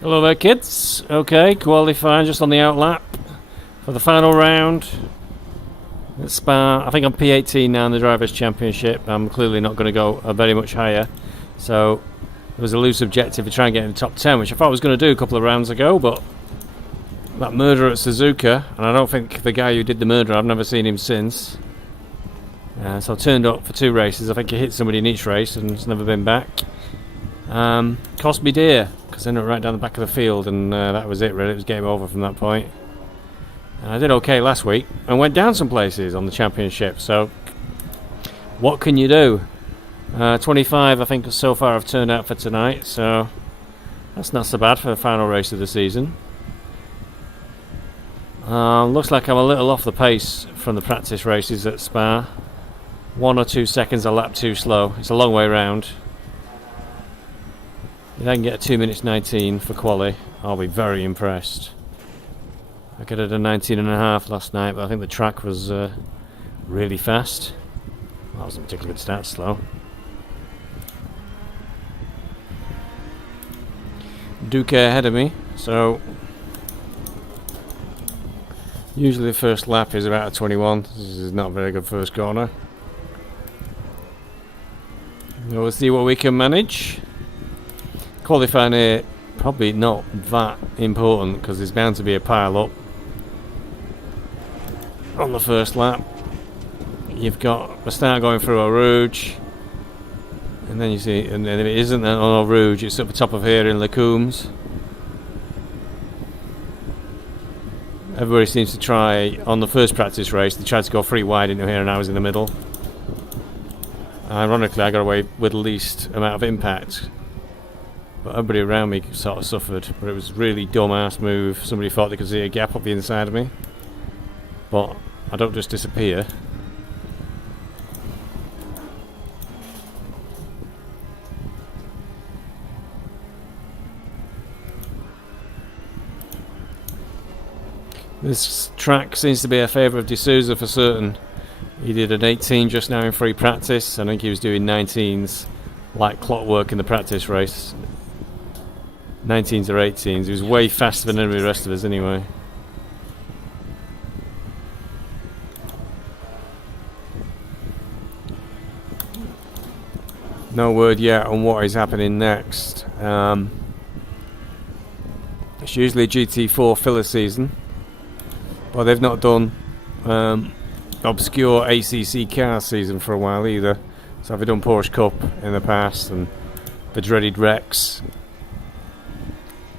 Hello there, kids. Okay, qualifying just on the out lap for the final round at Spa. I think I'm P18 now in the Drivers' Championship. I'm clearly not going to go very much higher. So there was a loose objective to try and get in the top 10, which I thought I was going to do a couple of rounds ago, but that murder at Suzuka, and I don't think the guy who did the murder, I've never seen him since. So I turned up for 2 races. I think he hit somebody in each race and has never been back. Cost me dear, because I ended up right down the back of the field, and that was it really. It was game over from that point. And I did okay last week and went down some places on the championship, so what can you do? 25 I think so far I've turned out for tonight, so that's not so bad for the final race of the season. Looks like I'm a little off the pace from the practice races at Spa. 1 or 2 seconds a lap too slow. It's a long way round. If I can get a 2 minutes 19 for quali, I'll be very impressed. I could have done 19.5 last night, but I think the track was really fast. That wasn't particularly good start, slow. Duque ahead of me, so usually the first lap is about a 21. This is not a very good first corner. We'll see what we can manage. Qualifying here, probably not that important because there's bound to be a pile up on the first lap. You've got a start going through Eau Rouge, and then you see, and then if it isn't on Eau Rouge, it's at the top of here in Les Combes. Everybody seems to try, on the first practice race, they tried to go 3 wide into here and I was in the middle. Ironically, I got away with the least amount of impact. But everybody around me sort of suffered. But it was a really dumb-ass move. Somebody thought they could see a gap up the inside of me. But I don't just disappear. This track seems to be a favourite of D'Souza for certain. He did an 18 just now in free practice. I think he was doing 19s like clockwork in the practice race. 19s or 18s. He was way faster than any of the rest of us anyway. No word yet on what is happening next. It's usually a GT4 filler season, but they've not done obscure ACC car season for a while either. So they've done Porsche Cup in the past and the dreaded Rex,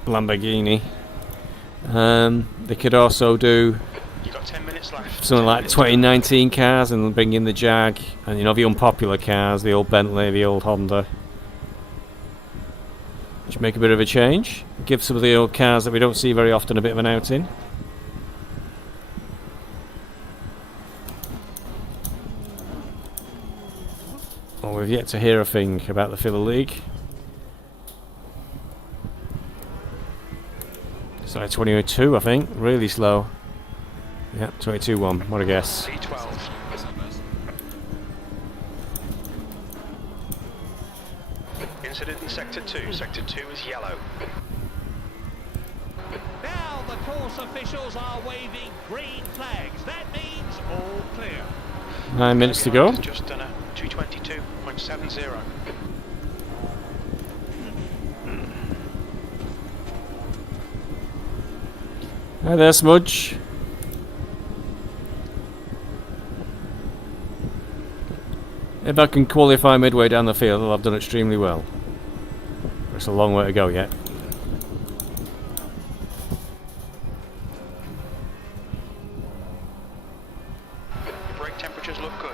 Lamborghini. They could also do something like 2019 cars and bring in the Jag and, you know, the unpopular cars, the old Bentley, the old Honda. Which make a bit of a change. Give some of the old cars that we don't see very often a bit of an outing. Well, we've yet to hear a thing about the Filler League. It's like 22, I think. Really slow. Yeah, 22-1. What a guess. Incident in Sector 2. Sector 2 is yellow. Now the course officials are waving green flags. That means all clear. 9 minutes to go. Just done a 222.70. Hi there, Smudge. If I can qualify midway down the field, I've done extremely well. It's a long way to go yet. Brake temperatures look good.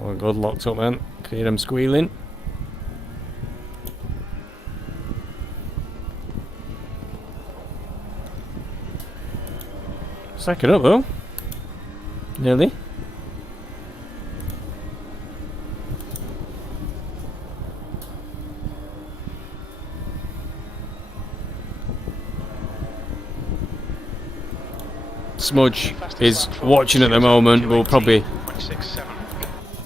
Oh, good, locked up then. Clear them squealing. Second up though. Nearly. Smudge is watching at the moment. We'll probably,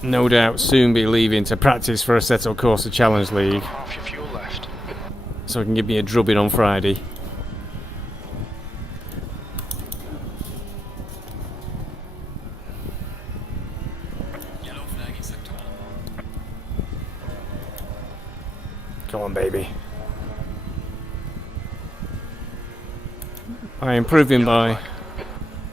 no doubt, soon be leaving to practice for Assetto Corsa Challenge League. Half your fuel left. So he can give me a drubbing on Friday. Come on, baby. I'm improving by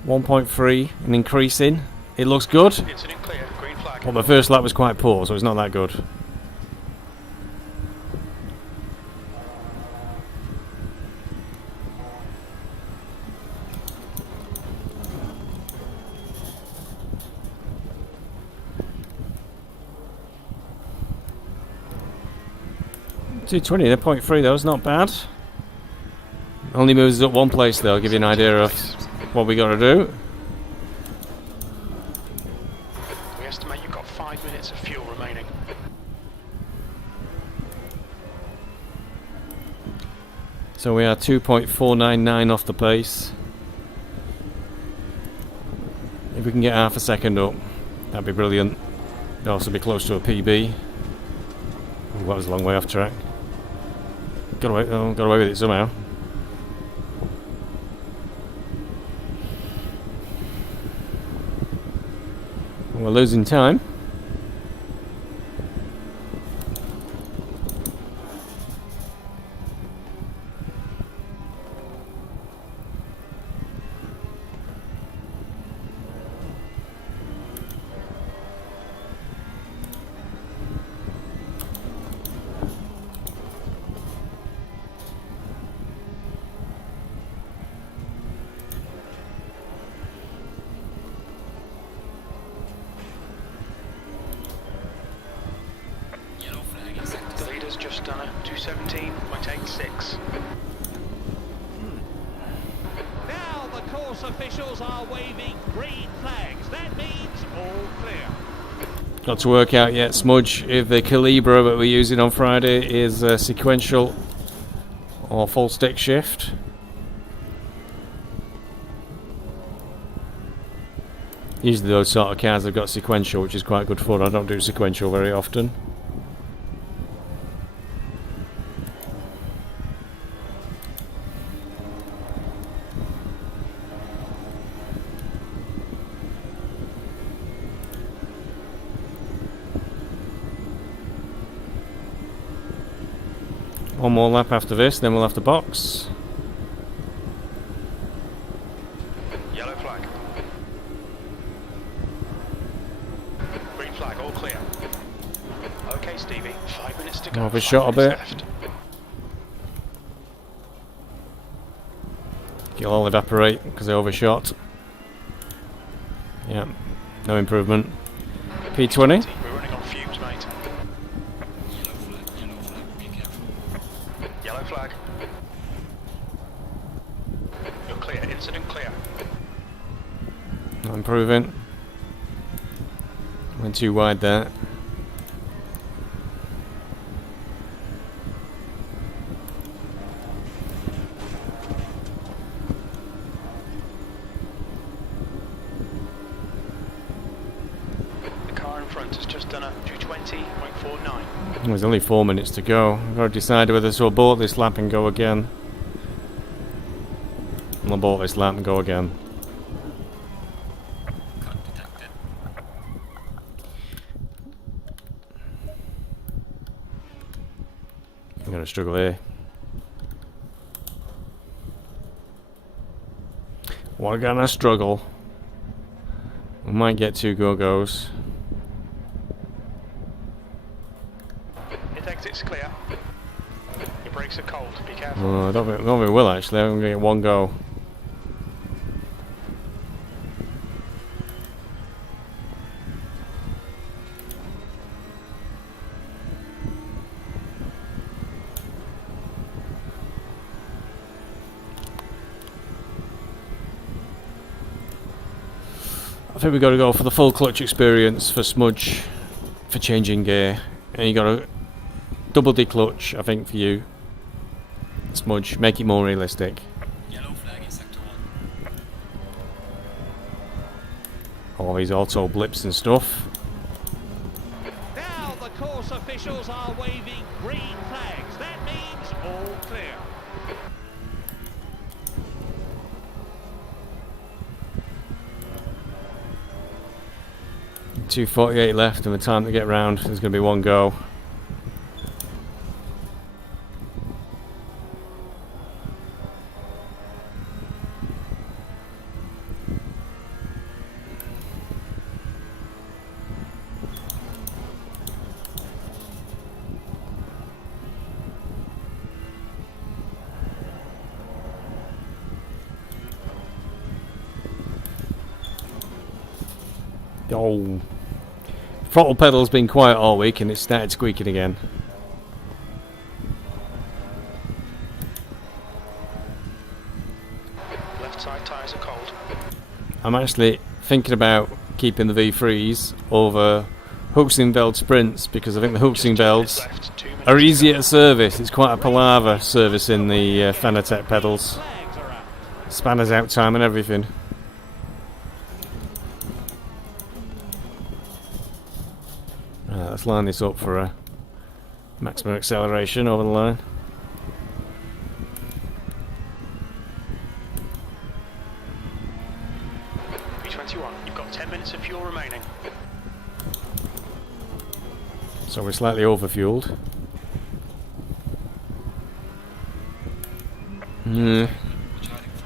1.3 and increasing. It looks good. Incident clear. Green flag. Well, the first lap was quite poor, so it's not that good. .220, they're 0.3 though, it's not bad. Only moves us up one place though, give you an idea of what we got to do. We estimate you've got 5 minutes of fuel remaining. So we are 2.499 off the pace. If we can get half a second up, that'd be brilliant. It'd also be close to a PB. Oh, that was a long way off track. Got away with it somehow. We're losing time. The leader's just done a 217.86. Now the course officials are waving green flags. That means all clear. Got to work out yet, Smudge, if the Calibra that we're using on Friday is sequential or full stick shift. Usually those sort of cars have got sequential, which is quite good fun. I don't do sequential very often. One more lap after this, then we'll have to box. Yellow flag. Green flag, all clear. Okay, Stevie, 5 minutes to go. Overshot a 5 bit. minutes left. It'll all evaporate because they overshot. Yeah, no improvement. P20. We're running on fumes, mate. Yellow flag. You're clear, incident clear. Not improving. Went too wide there. The car in front has just done a 220.49. There's only 4 minutes to go. I've got to decide whether to abort this lap and go again. I'll abort this lap and go again. I'm going to struggle here. We're going to struggle. We might get 2 go-goes. Hit exit's clear. Your brakes are cold, be careful. Oh, I don't think we will actually. I'm going to get 1 go. I think we've got to go for the full clutch experience for Smudge for changing gear. And you got to double declutch, I think, for you, Smudge. Make it more realistic. Yellow flag in sector 1. all these auto blips and stuff. Now the course officials are waving green flags. That means all clear. 2:48 left, and the time to get round. There's going to be one go. Oh, throttle pedal's been quiet all week and it started squeaking again. Left side tyres are cold. I'm actually thinking about keeping the V3s over Hoogsteenveld Sprints because I think the Hoogsteenvelds are easier to service. It's quite a palaver servicing the Fanatec pedals. Flags are up. Spanners out time and everything. Let's line this up for a maximum acceleration over the line. B21, you've got 10 minutes of fuel remaining. So we're slightly overfueled.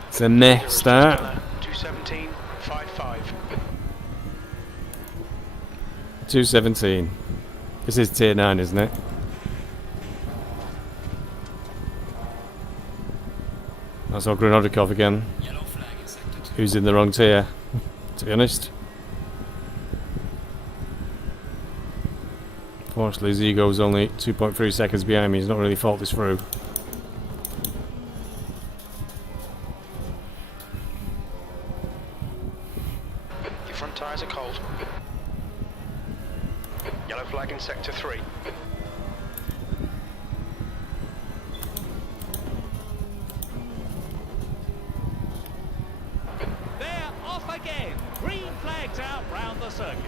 It's a meh start. 2:17.55. 2:17. This is tier 9, isn't it? That's Ogrenodikov again. Who's in the wrong tier, to be honest. Fortunately, Zigo's only 2.3 seconds behind me. He's not really thought this through. Your front tyres are cold. Yellow flag in sector 3. They're off again. Green flags out round the circuit.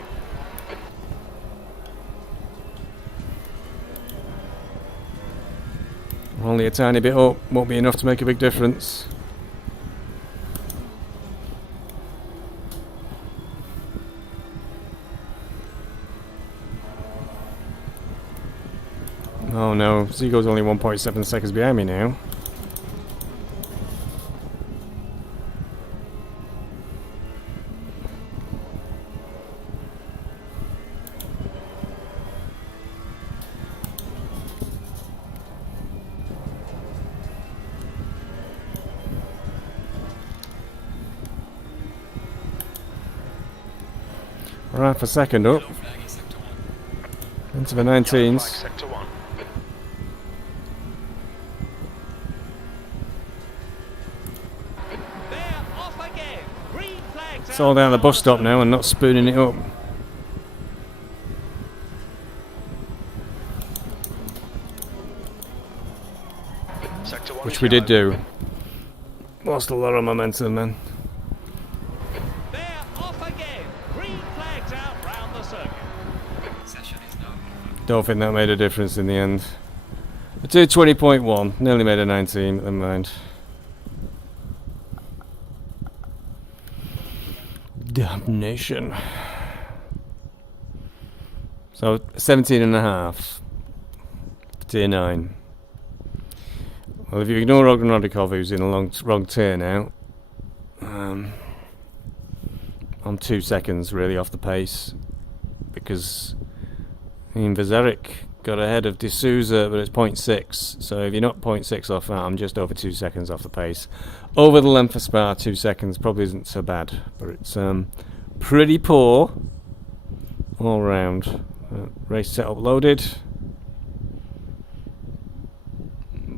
Only a tiny bit up, won't be enough to make a big difference. Oh no, Zigo's only 1.7 seconds behind me now. We're half a second up. Into the 19s. Sector 1. They're off again. Green flags It's all down the bus stop now and not spooning it up. Sector 1 Which is we did yellow. do. Lost a lot of momentum then. They're off again. Green flags out round the circuit. Don't think that made a difference in the end. I did 20.1, nearly made a 19, never mind. Damnation. So 17 and a half. Tier 9. Well, if you ignore Ogrenodikov, who's in a wrong tier now, I'm 2 seconds really off the pace because Vazaric got ahead of D'Souza, but it's 0.6. So if you're not 0.6 off that, I'm just over 2 seconds off the pace. Over the length of Spa, 2 seconds probably isn't so bad, but it's pretty poor all round. Race setup loaded.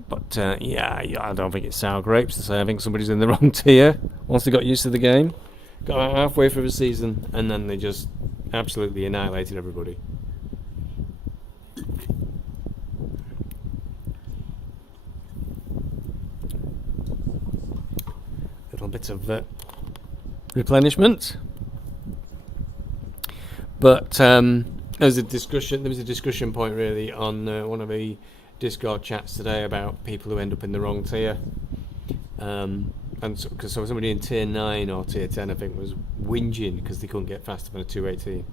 But yeah, I don't think it's sour grapes to say I think somebody's in the wrong tier once they got used to the game. Got about halfway through the season and then they just absolutely annihilated everybody. Little bit of replenishment. But there was a discussion point really on one of the Discord chats today about people who end up in the wrong tier. And because somebody in tier 9 or tier 10, I think, was whinging because they couldn't get faster than a 218.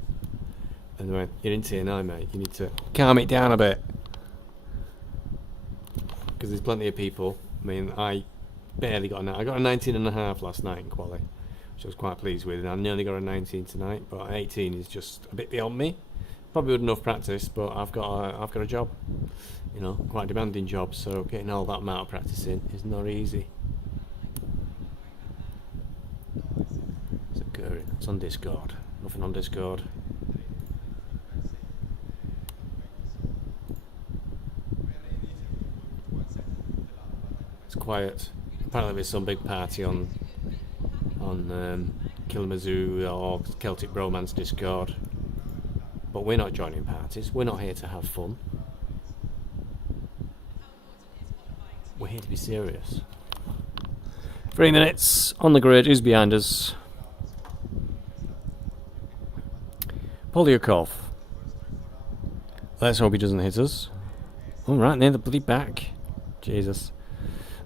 And they went, "You're in tier 9, mate. You need to calm it down a bit." Because there's plenty of people. I mean, I barely got I got a 19.5 last night in quali, which I was quite pleased with. And I nearly got a 19 tonight, but 18 is just a bit beyond me. Probably with enough practice, but I've got a job. You know, quite a demanding job. So getting all that amount of practice in is not easy. It's occurring. It's on Discord. Nothing on Discord. It's quiet. Apparently there's some big party on Kalamazoo or Celtic Bromance Discord. But we're not joining parties. We're not here to have fun. We're here to be serious. 3 minutes on the grid. Who's behind us? Polyakov. Let's hope he doesn't hit us. All right, near the bloody back. Jesus.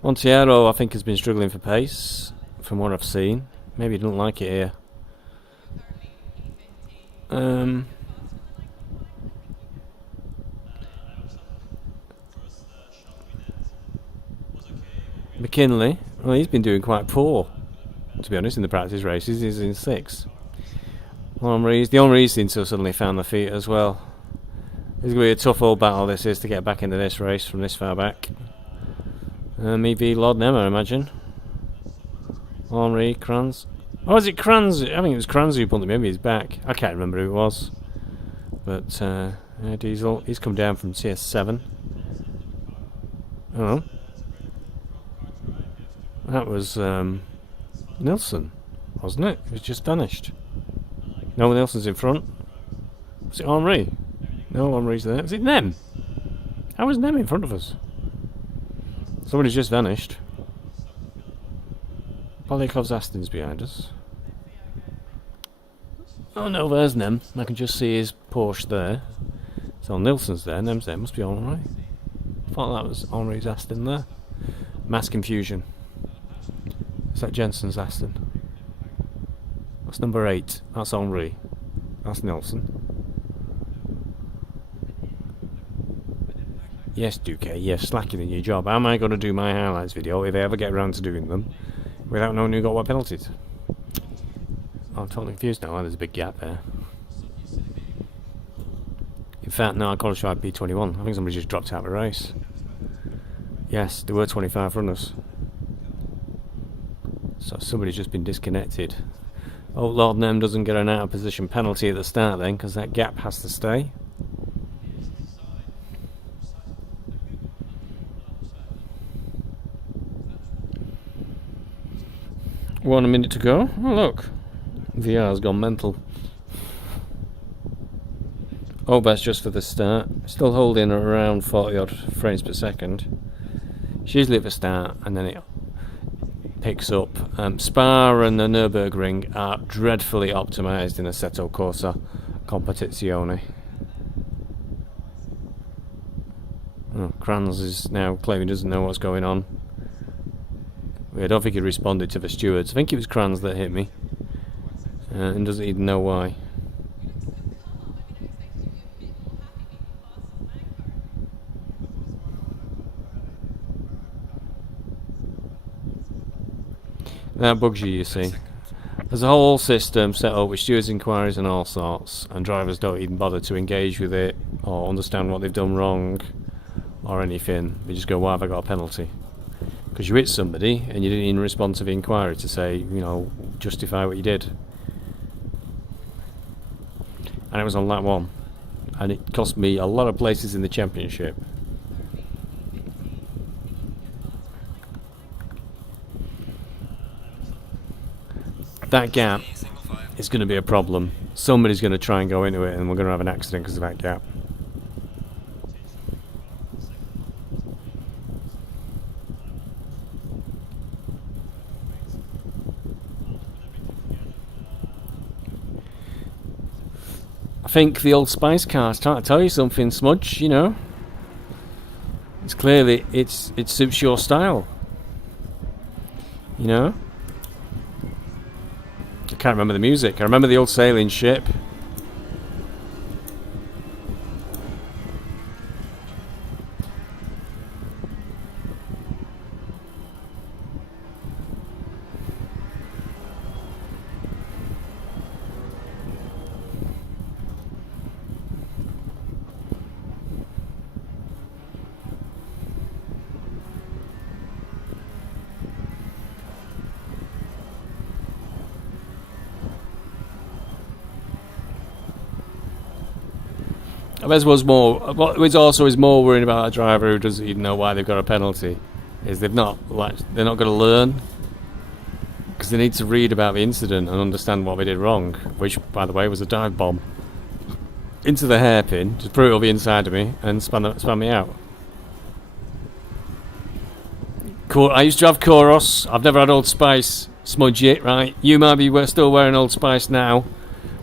Monteiro, I think, has been struggling for pace, from what I've seen. Maybe he doesn't like it here. McKinley, well, he's been doing quite poor, to be honest, in the practice races. He's in 6th. The Henri's seem to have suddenly found their feet as well. It's going to be a tough old battle this is to get back into this race from this far back. Me v Lord Nem, I imagine. Henri, Kranz. Oh, is it Kranz? I think it was Kranz who pulled him in. He's back. I can't remember who it was. But Diesel, he's come down from tier 7. Oh. That was Nilsson, wasn't it? It was just vanished. No, Nilsson's in front. Was it Henri? No, Henri's there. Was it Nem? How was Nem in front of us? Somebody's just vanished. Polyakov's Aston's behind us. Oh no, there's Nem. I can just see his Porsche there. So Nilsson's there, Nem's there. Must be Henri. I thought that was Henri's Aston there. Mass confusion. Is that Jensen's Aston? That's number 8. That's Henri. That's Nilsson. Yes, Duque, yes, slacking in your job. How am I going to do my highlights video if I ever get around to doing them without knowing who got what penalties? I'm totally confused now. There's a big gap there. In fact, no, I qualified P21. I think somebody just dropped out of the race. Yes, there were 25 runners. So somebody's just been disconnected. Oh, Lord Nem doesn't get an out of position penalty at the start then, because that gap has to stay. One minute to go. Oh look, VR's gone mental. Oh, that's just for the start. Still holding around 40 odd frames per second. It's usually at the start, and then it picks up. Spa and the Nürburgring are dreadfully optimised in Assetto Corsa Competizione. Oh, Kranz is now claiming he doesn't know what's going on. I don't think he responded to the stewards. I think it was Kranz that hit me, and doesn't even know why. That bugs you see. There's a whole system set up with stewards' inquiries and all sorts, and drivers don't even bother to engage with it or understand what they've done wrong or anything. They just go, "Why have I got a penalty?" Because you hit somebody and you didn't even respond to the inquiry to say, you know, justify what you did. And it was on lap 1, and it cost me a lot of places in the championship. That gap is going to be a problem. Somebody's going to try and go into it, and we're going to have an accident because of that gap. I think the Old Spice car's trying to tell you something, Smudge, you know. It's clearly, it suits your style. You know? I can't remember the music. I remember the old sailing ship. Wes was more. What was also is more worrying about a driver who doesn't even know why they've got a penalty. Is they're not going to learn, because they need to read about the incident and understand what they did wrong. Which, by the way, was a dive bomb into the hairpin, just threw it over the inside of me and span me out. I used to have Coros. I've never had Old Spice. Smudge it, right? You might be still wearing Old Spice now,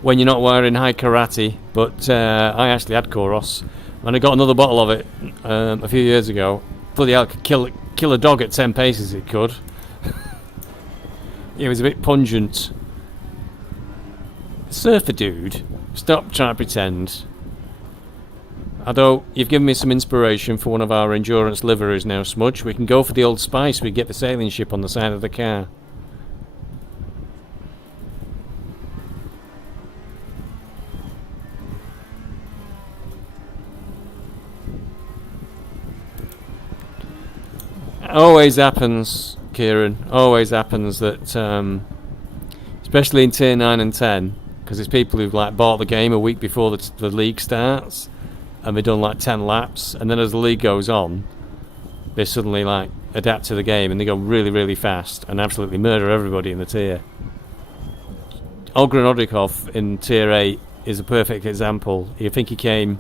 when you're not wearing high karate, but I actually had Coros, and I got another bottle of it a few years ago. Bloody hell, could kill a dog at 10 paces, it could. It was a bit pungent. Surfer dude, stop trying to pretend. Although, you've given me some inspiration for one of our endurance liveries now, Smudge. We can go for the Old Spice, we get the sailing ship on the side of the car. Always happens, Kieran. Always happens that, especially in tier 9 and 10, because it's people who've like bought the game a week before the league starts, and they've done like 10 laps, and then as the league goes on, they suddenly like adapt to the game and they go really, really fast and absolutely murder everybody in the tier. Olgren Odikov in tier 8 is a perfect example. You think he came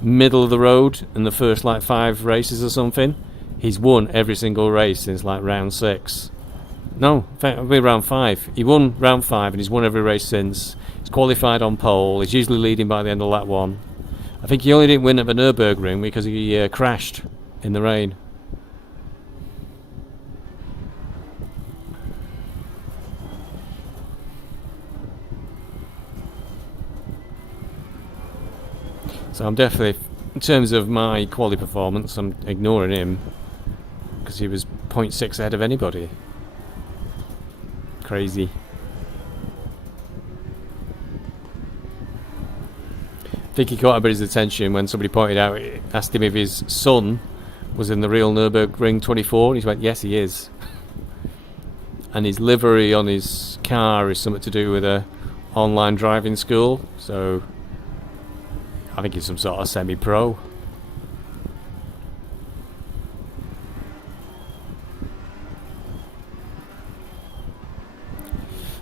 middle of the road in the first like 5 races or something? He's won every single race since like round 6. No, in fact, it'll be round 5. He won round 5 and he's won every race since. He's qualified on pole. He's usually leading by the end of lap 1. I think he only didn't win at the Nürburgring because he crashed in the rain. So I'm definitely, in terms of my quality performance, I'm ignoring him, because he was 0.6 ahead of anybody. Crazy. I think he caught everybody's attention when somebody pointed out, asked him if his son was in the real Nürburgring 24, and he went, yes, he is. And his livery on his car is something to do with a online driving school, so I think he's some sort of semi-pro.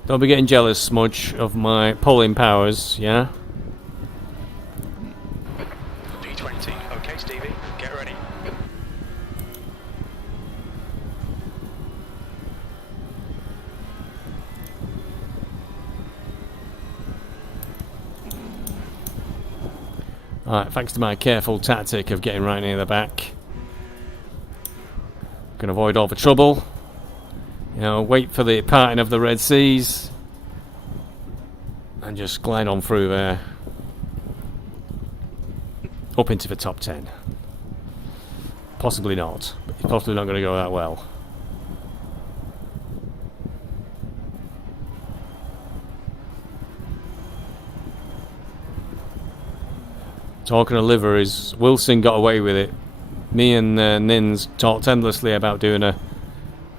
Don't be getting jealous, Smudge, of my pulling powers, yeah? P20. Okay, Stevie, get ready. Alright, thanks to my careful tactic of getting right near the back. Can avoid all the trouble. You know, wait for the parting of the Red Seas and just glide on through there up into the top 10. Possibly not, but it's possibly not going to go that well. Talking of liveries, Wilson got away with it. Me and Nins talked endlessly about doing a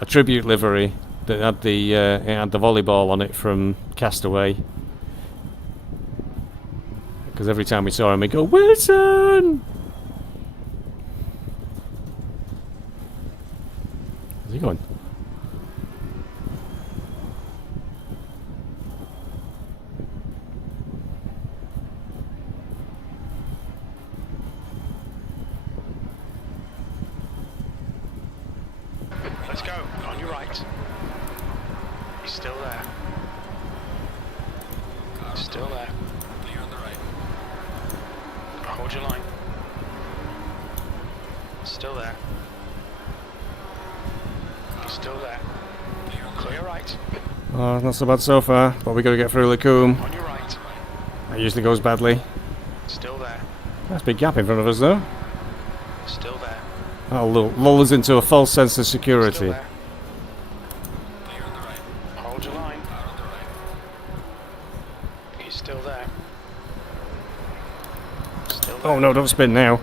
tribute livery that had it had the volleyball on it from Castaway. Because every time we saw him, we go, Wilson! Where's he going? Let's go. On your right. He's still there. Still there. Clear on the right. Still there. Still there. Clear right. Oh, not so bad so far, but we got to get through Lacombe. On your right. That usually goes badly. Still there. That's a big gap in front of us though. Still there. That'll lull us into a false sense of Still security. there. Hold your line. He's still there. Still there. Oh no, don't spin now.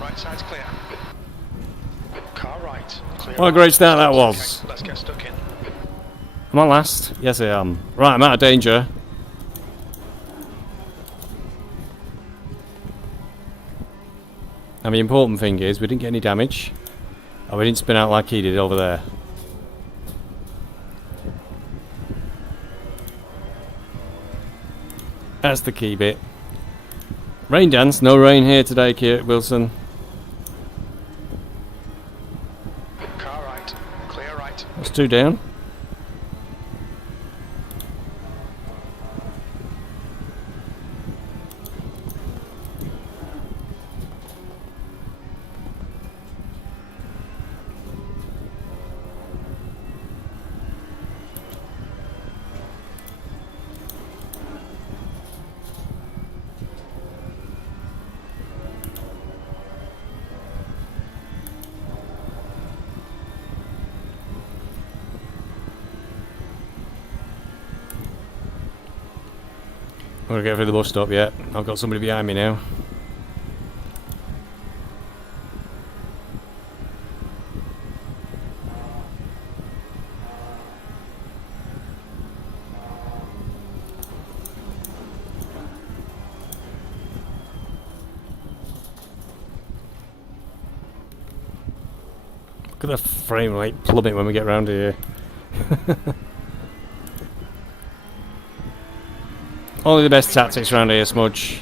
Right side's clear. Car right. Clear. What a great start that was. Okay, let's get stuck in. Am I last? Yes I am. Right, I'm out of danger. And the important thing is we didn't get any damage. And we didn't spin out like he did over there. That's the key bit. Rain dance, no rain here today, Kurt Wilson. Car right. Clear right. That's 2 down. I'm gonna get through the bus stop yet. I've got somebody behind me now. Look at the frame rate plummet when we get round here. Only the best tactics around here, Smudge.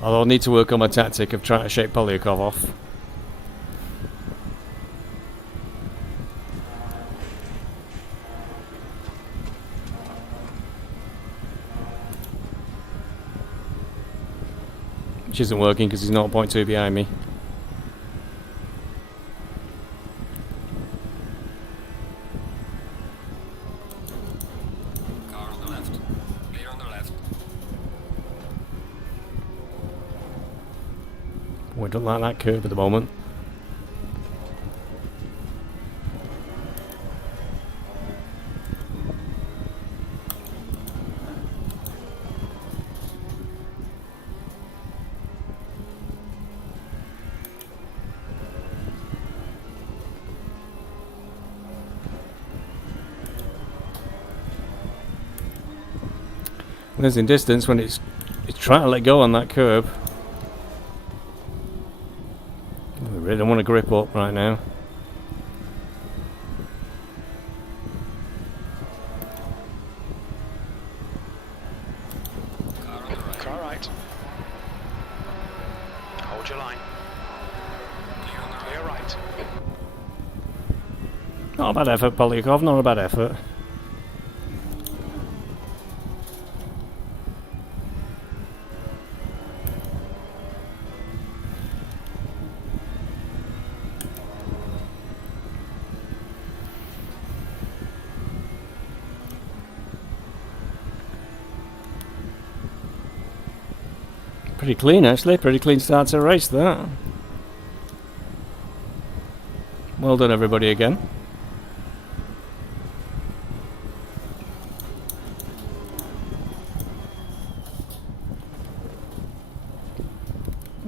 Although I need to work on my tactic of trying to shake Polyakov off. Which isn't working because he's 0.2 behind me. Car on the left. Clear on the left. We don't like that curve at the moment. There's in distance when it's trying to let go on that curb. I really don't want to grip up right now. Car on the right. Car right. Hold your line. Clear on the right. Clear right. Not a bad effort, Polyakov, not a bad effort. Pretty clean actually, pretty clean start to a race that. Well done everybody again.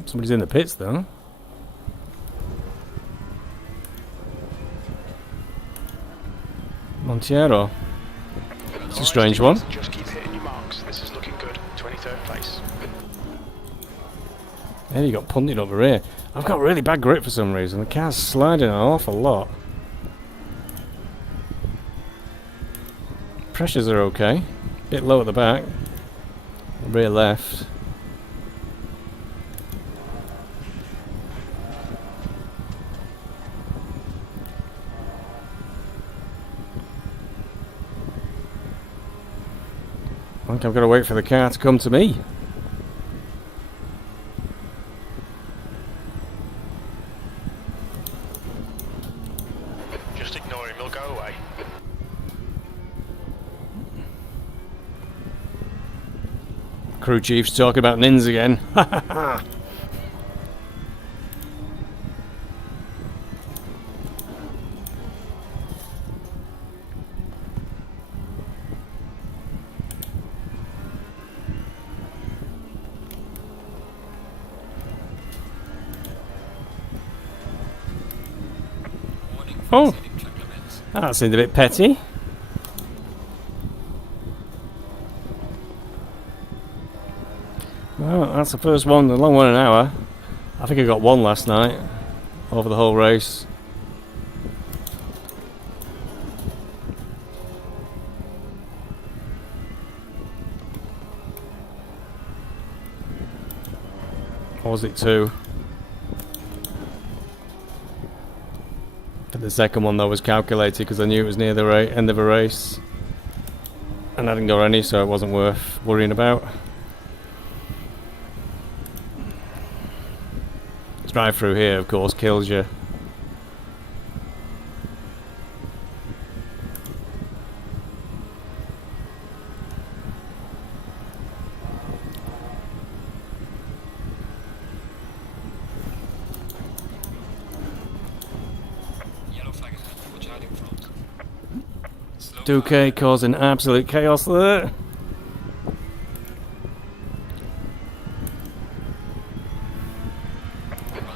Somebody's in the pits though. Montiero. It's a strange one. Just keep hitting your marks. This is looking good. 23rd place. Then you got punted over here. I've got really bad grip for some reason. The car's sliding an awful lot. Pressures are okay. Bit low at the back. Rear left. think I've got to wait for the car to come to me. Just ignore him, he'll go away. Crew chief's talking about nins again. Oh, that seemed a bit petty. Well, that's the first one, the long one an hour. I think I got one last night over the whole race. Or was it two? The second one though was calculated because I knew it was near the end of a race, and I didn't go any, so it wasn't worth worrying about. Drive through here, of course, kills you. Duque causing absolute chaos there.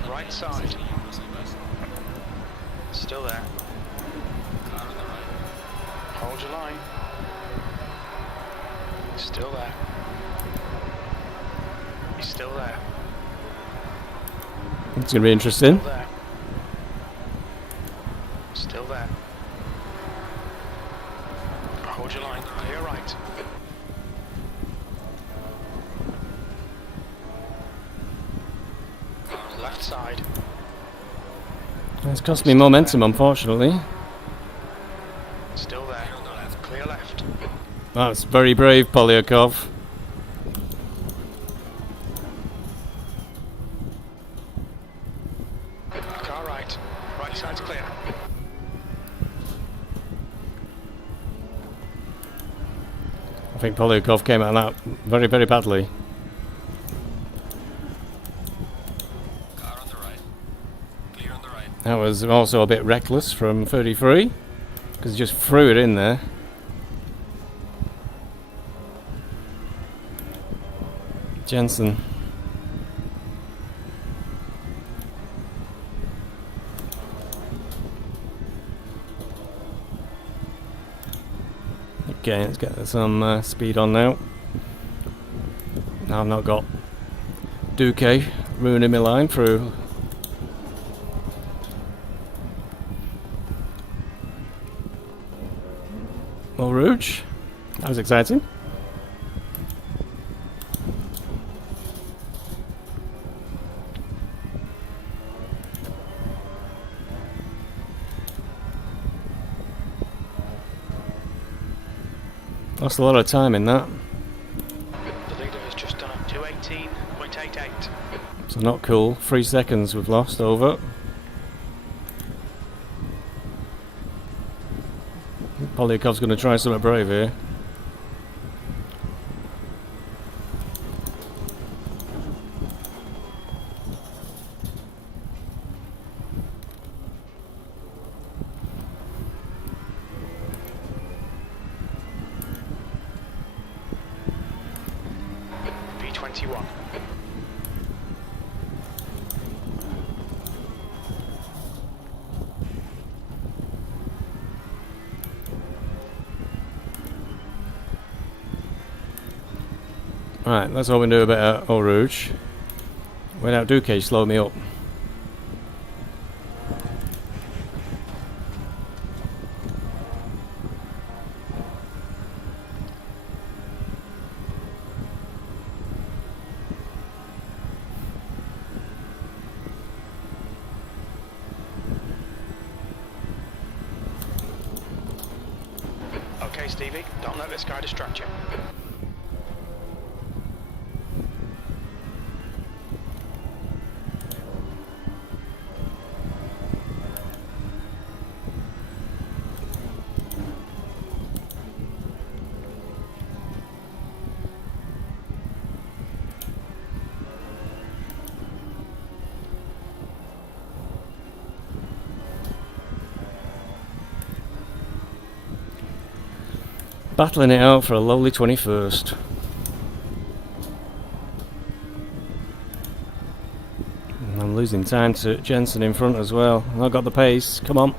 Right side. Still there. Hold your line. Still there. He's still there. It's going to be interesting. Still there. Still there. Hold your line. Clear right. Left side. It's cost me momentum, unfortunately. Still there. Clear left. That's very brave, Polyakov. Car right. Right side's clear. I think Polyakov came out of that very, very badly. Car on the right. Clear on the right. That was also a bit reckless from 33, because he just threw it in there. Jensen. Okay, let's get some speed on now. I've not got Duque ruining my line through. Eau Rouge. That was exciting. Lost a lot of time in that. The leader has just done a 2:18.88. So not cool. 3 seconds we've lost over. Polyakov's going to try something brave here. B21. Right, let's hope we do a bit of Eau Rouge. Without Duque slow me up. Okay, Stevie, don't let this guy distract you. Battling it out for a lowly 21st. And I'm losing time to Jensen in front as well. I've got the pace, come on.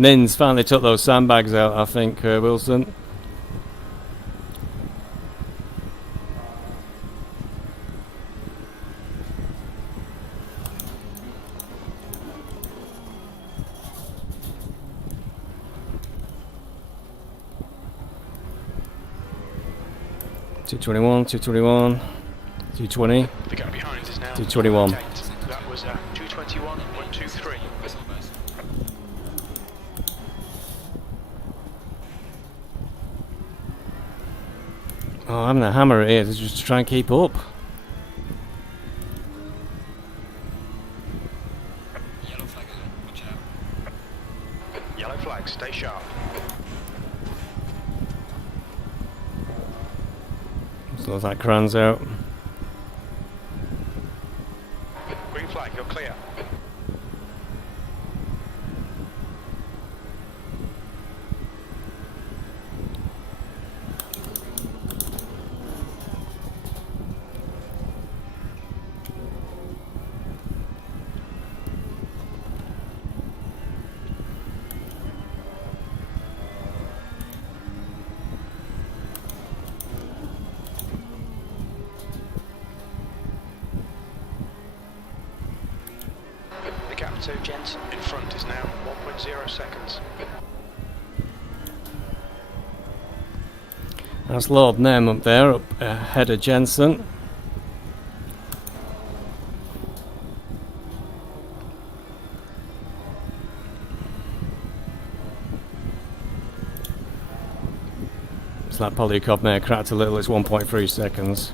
Nins finally took those sandbags out, I think, Wilson. .221, 221, 220, The gap behind is now 221. That was 221, 123. Whistle, boys. Oh, I'm gonna hammer it here just to try and keep up. Yellow flag ahead. Watch out. Yellow flag, stay sharp. So that cran's out. Green flag, you're clear. The gap to Jensen in front is now 1.0 seconds. That's Lord Nem up there, up ahead of Jensen. So that Polyakov mare cracked a little, it's 1.3 seconds.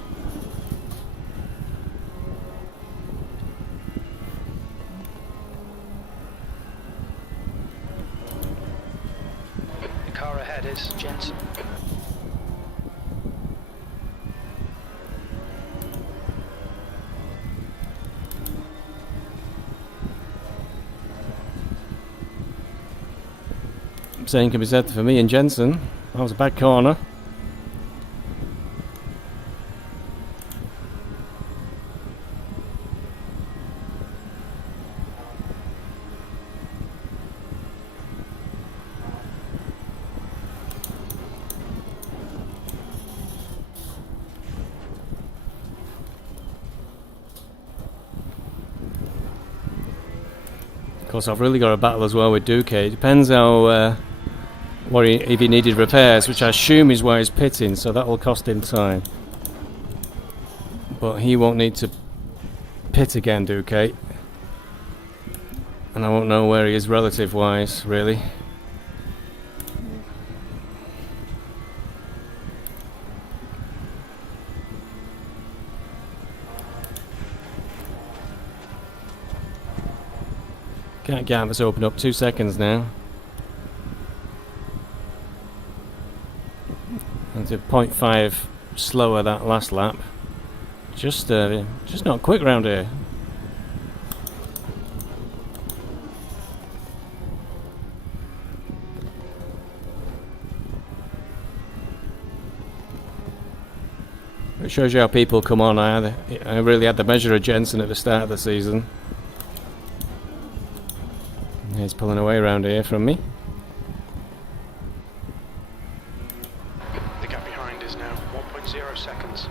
The car ahead is Jensen. Same can be said for me and Jensen. That was a bad corner. Of course, I've really got a battle as well with Duque. It depends how if he needed repairs, which I assume is why he's pitting, so that will cost him time. But he won't need to pit again, Duque. And I won't know where he is relative-wise, really. Can't get us open up 2 seconds now. And to 0.5 slower that last lap. Just not quick round here. It shows you how people come on. I really had the measure of Jensen at the start of the season. He's pulling away around here from me. The gap behind is now 1.0 seconds.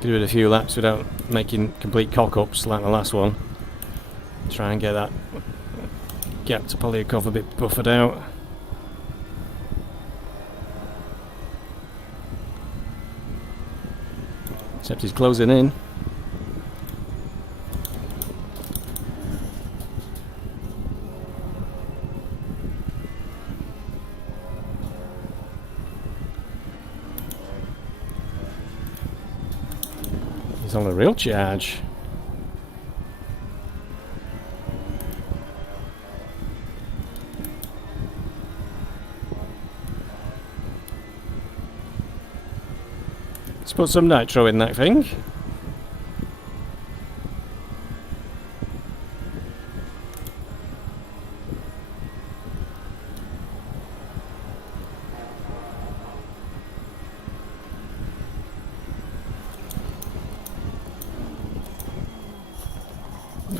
Do it a few laps without making complete cock-ups like the last one. Try and get that gap to Polyakov a bit buffered out. Except he's closing in. It's on a real charge. Let's put some nitro in that thing.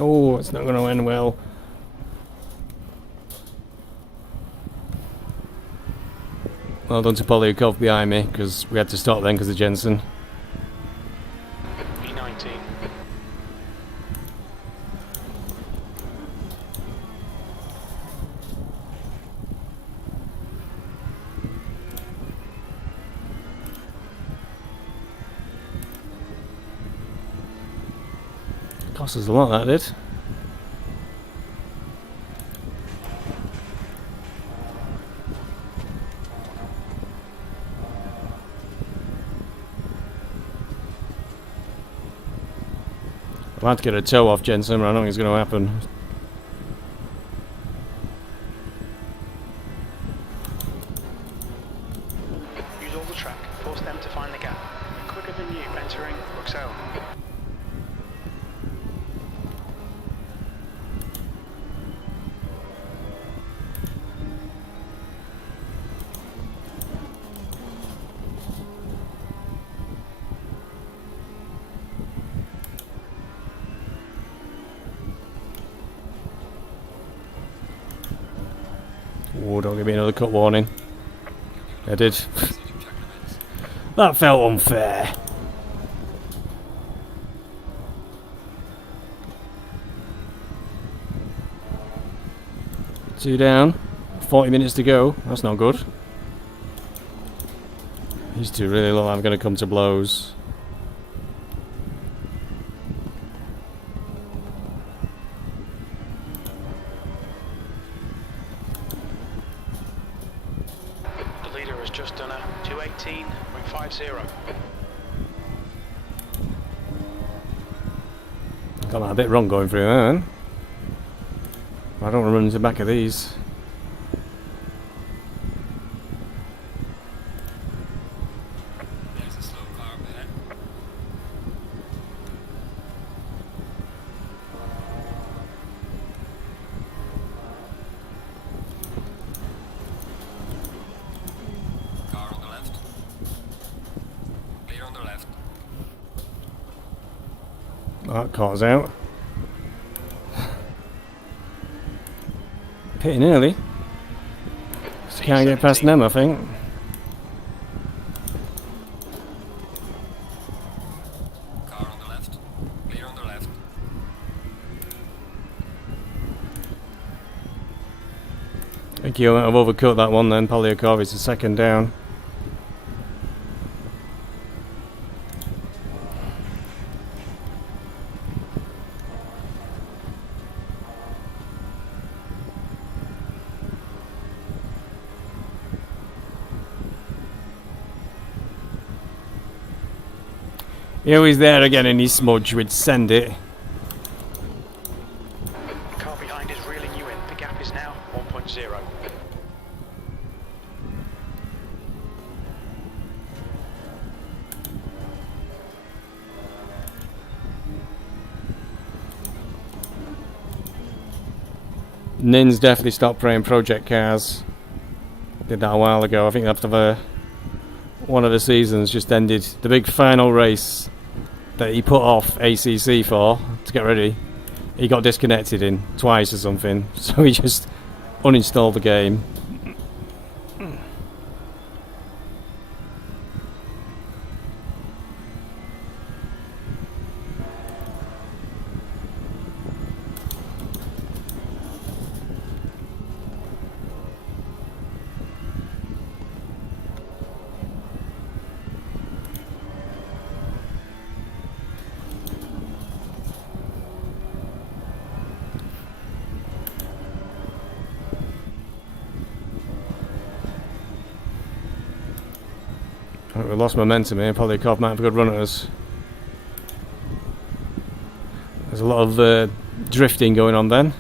Oh, it's not going to end well. Well done to Polyakov behind me, because we had to stop then because of Jensen. E19. Cost us a lot, that did. I'll have to get a toe off Jensen, but I don't think it's going to happen. Use all the track. Force them to find the gap. Quicker than you entering Bruxelles. Oh, don't give me another cut warning. I did. That felt unfair. Two down. 40 minutes to go. That's not good. These two really look like I'm going to come to blows. The leader has just done a 2:18.50. Got that a bit wrong going through there, then. I don't want to run into the back of these. There's a slow car ahead. Car on the left. Clear on the left. That car's out. Pitting early. Just can't get past them, I think. Car on the left. Clear on the left. I think you might have overcut that one then. Polyakov is the second down. He was there again and he smudge would send it. The car behind is reeling you in. The gap is now 1.0. Nin's definitely stopped playing project cars. Did that a while ago. I think after one of the seasons just ended, the big final race that he put off ACC for to get ready, he got disconnected in twice or something, so he just uninstalled the game. We lost momentum here. Polyakov might have a good run at us. There's a lot of drifting going on then.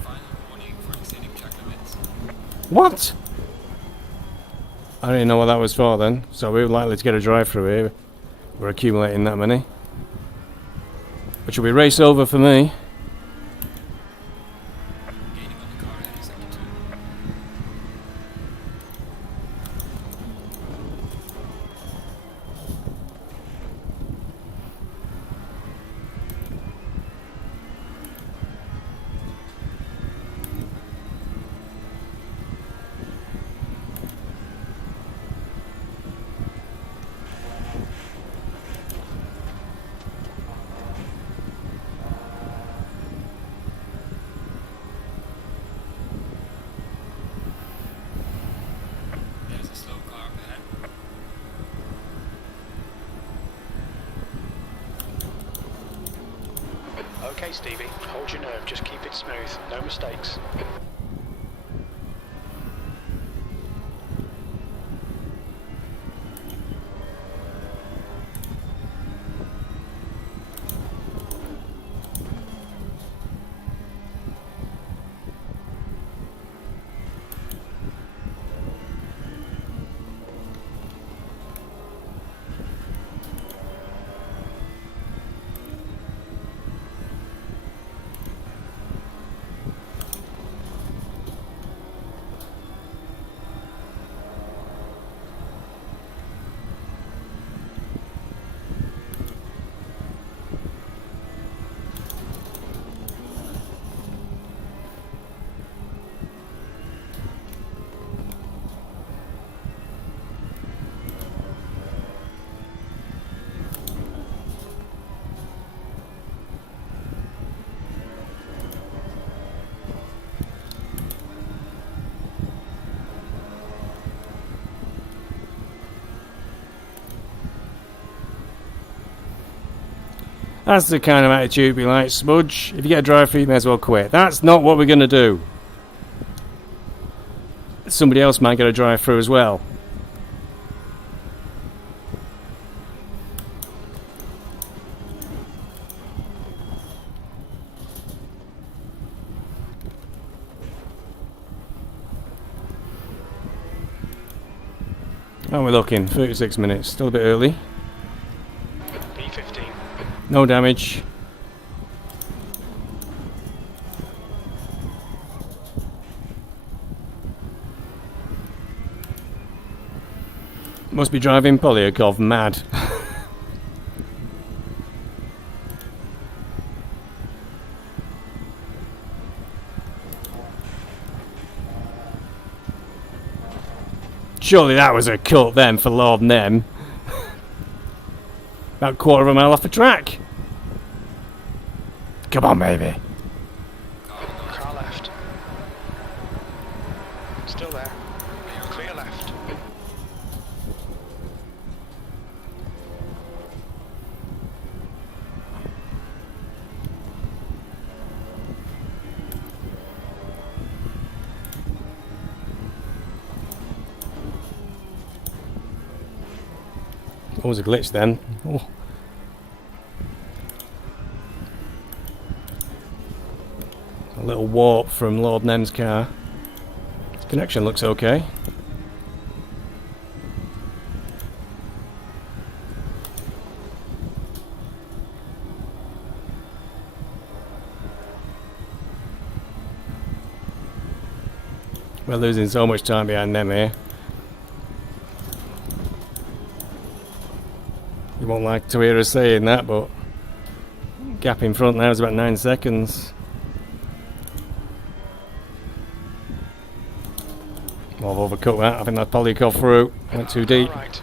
Final warning for exceeding track limits. What? I didn't know what that was for then. So we're likely to get a drive through here. We're accumulating that many. Which will be race over for me. Gaining on the car ahead in sector 2. There's a slow car up ahead. Okay, Stevie, hold your nerve, just keep it smooth, no mistakes. That's the kind of attitude we like, Smudge. If you get a drive through, you may as well quit. That's not what we're going to do. Somebody else might get a drive through as well. How are we looking? 36 minutes. Still a bit early. P15. No damage. Must be driving Polyakov mad. Surely that was a cut then for Lord Nem. About a quarter of a mile off the track. Come on, baby. Car left. Still there. Clear left. Oh, was a glitch then. Oh. A little warp from Lord Nem's car. His connection looks okay. We're losing so much time behind them here. You won't like to hear us saying that, but gap in front now is about 9 seconds. Well, I've overcut that. I think that Polyakov through. Went too deep. All right.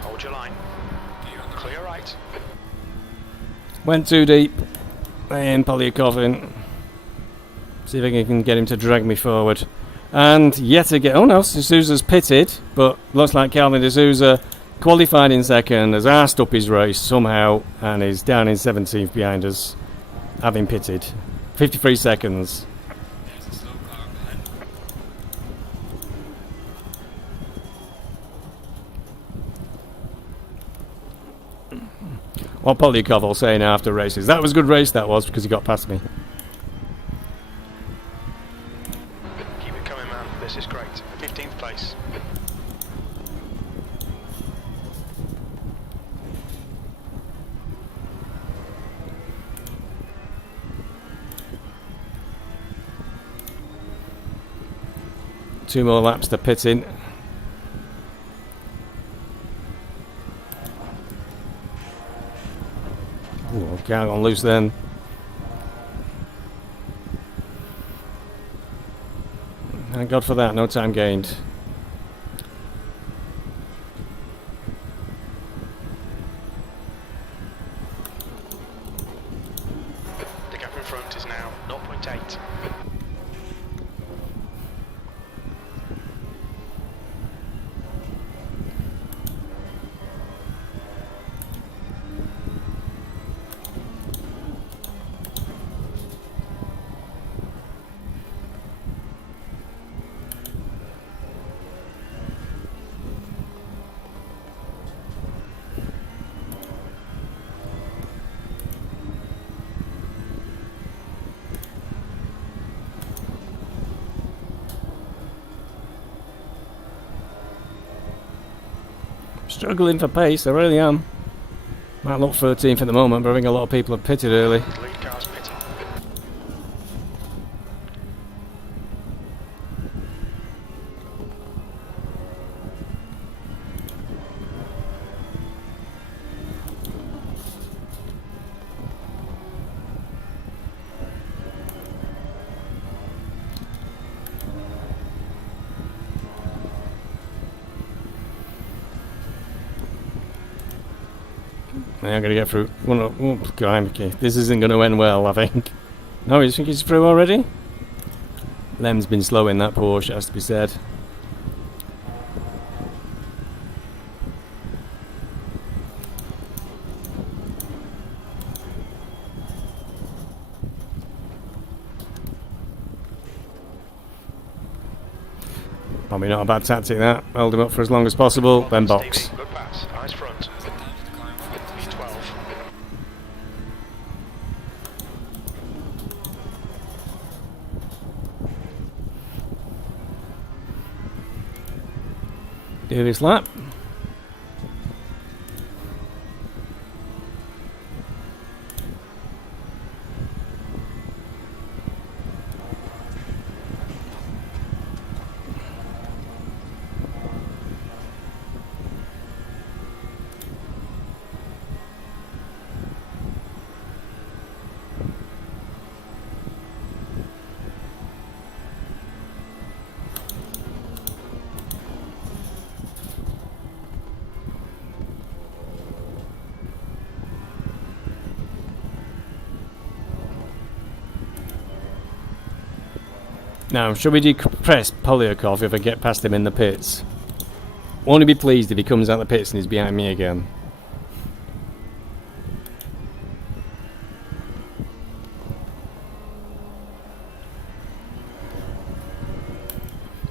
Hold your line. Clear right. Went too deep. And Polyakov in. See if I can get him to drag me forward. And yet again, oh no, D'Souza's pitted, but looks like Calvin D'Souza qualified in second, has arsed up his race somehow, and is down in 17th behind us, having pitted. 53 seconds. There's a slow car up ahead. What Polyakov will say now after races. That was a good race, that was, because he got past me. Keep it coming, man. This is great. 15th place. Two more laps to pit in. Ooh, got on loose then. Thank God for that, no time gained. The gap in front is now 0.8. Struggling for pace, I really am. Might look 13th at the moment, but I think a lot of people have pitted early. Lead cars pitting. I'm going to get through. Oh, God, okay. This isn't going to end well, I think. No, you think he's through already? Lem's been slow in that Porsche, has to be said. Probably not a bad tactic that. Held him up for as long as possible, then box. Stevie, good pass. Eyes front. He's 12. Do this lap. Now, should we decompress Polyakov if I get past him in the pits? Won't he be pleased if he comes out the pits and he's behind me again?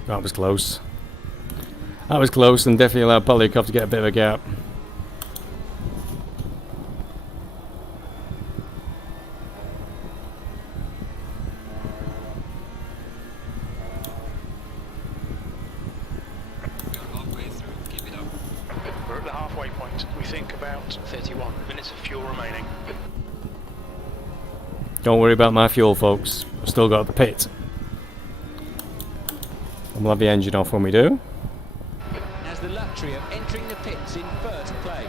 That was close. That was close and definitely allowed Polyakov to get a bit of a gap. We're at the halfway point. We think about 31 minutes of fuel remaining. Don't worry about my fuel, folks. I've still got the pit. And we'll have the engine off when we do. Has the luxury of entering the pits in first place.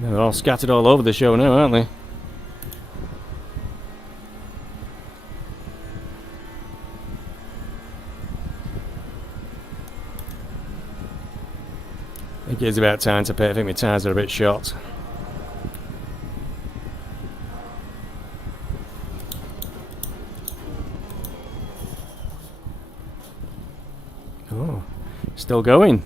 They're all scattered all over the show now, aren't they? I think it's about time to pit. I think my tyres are a bit short. Oh, still going.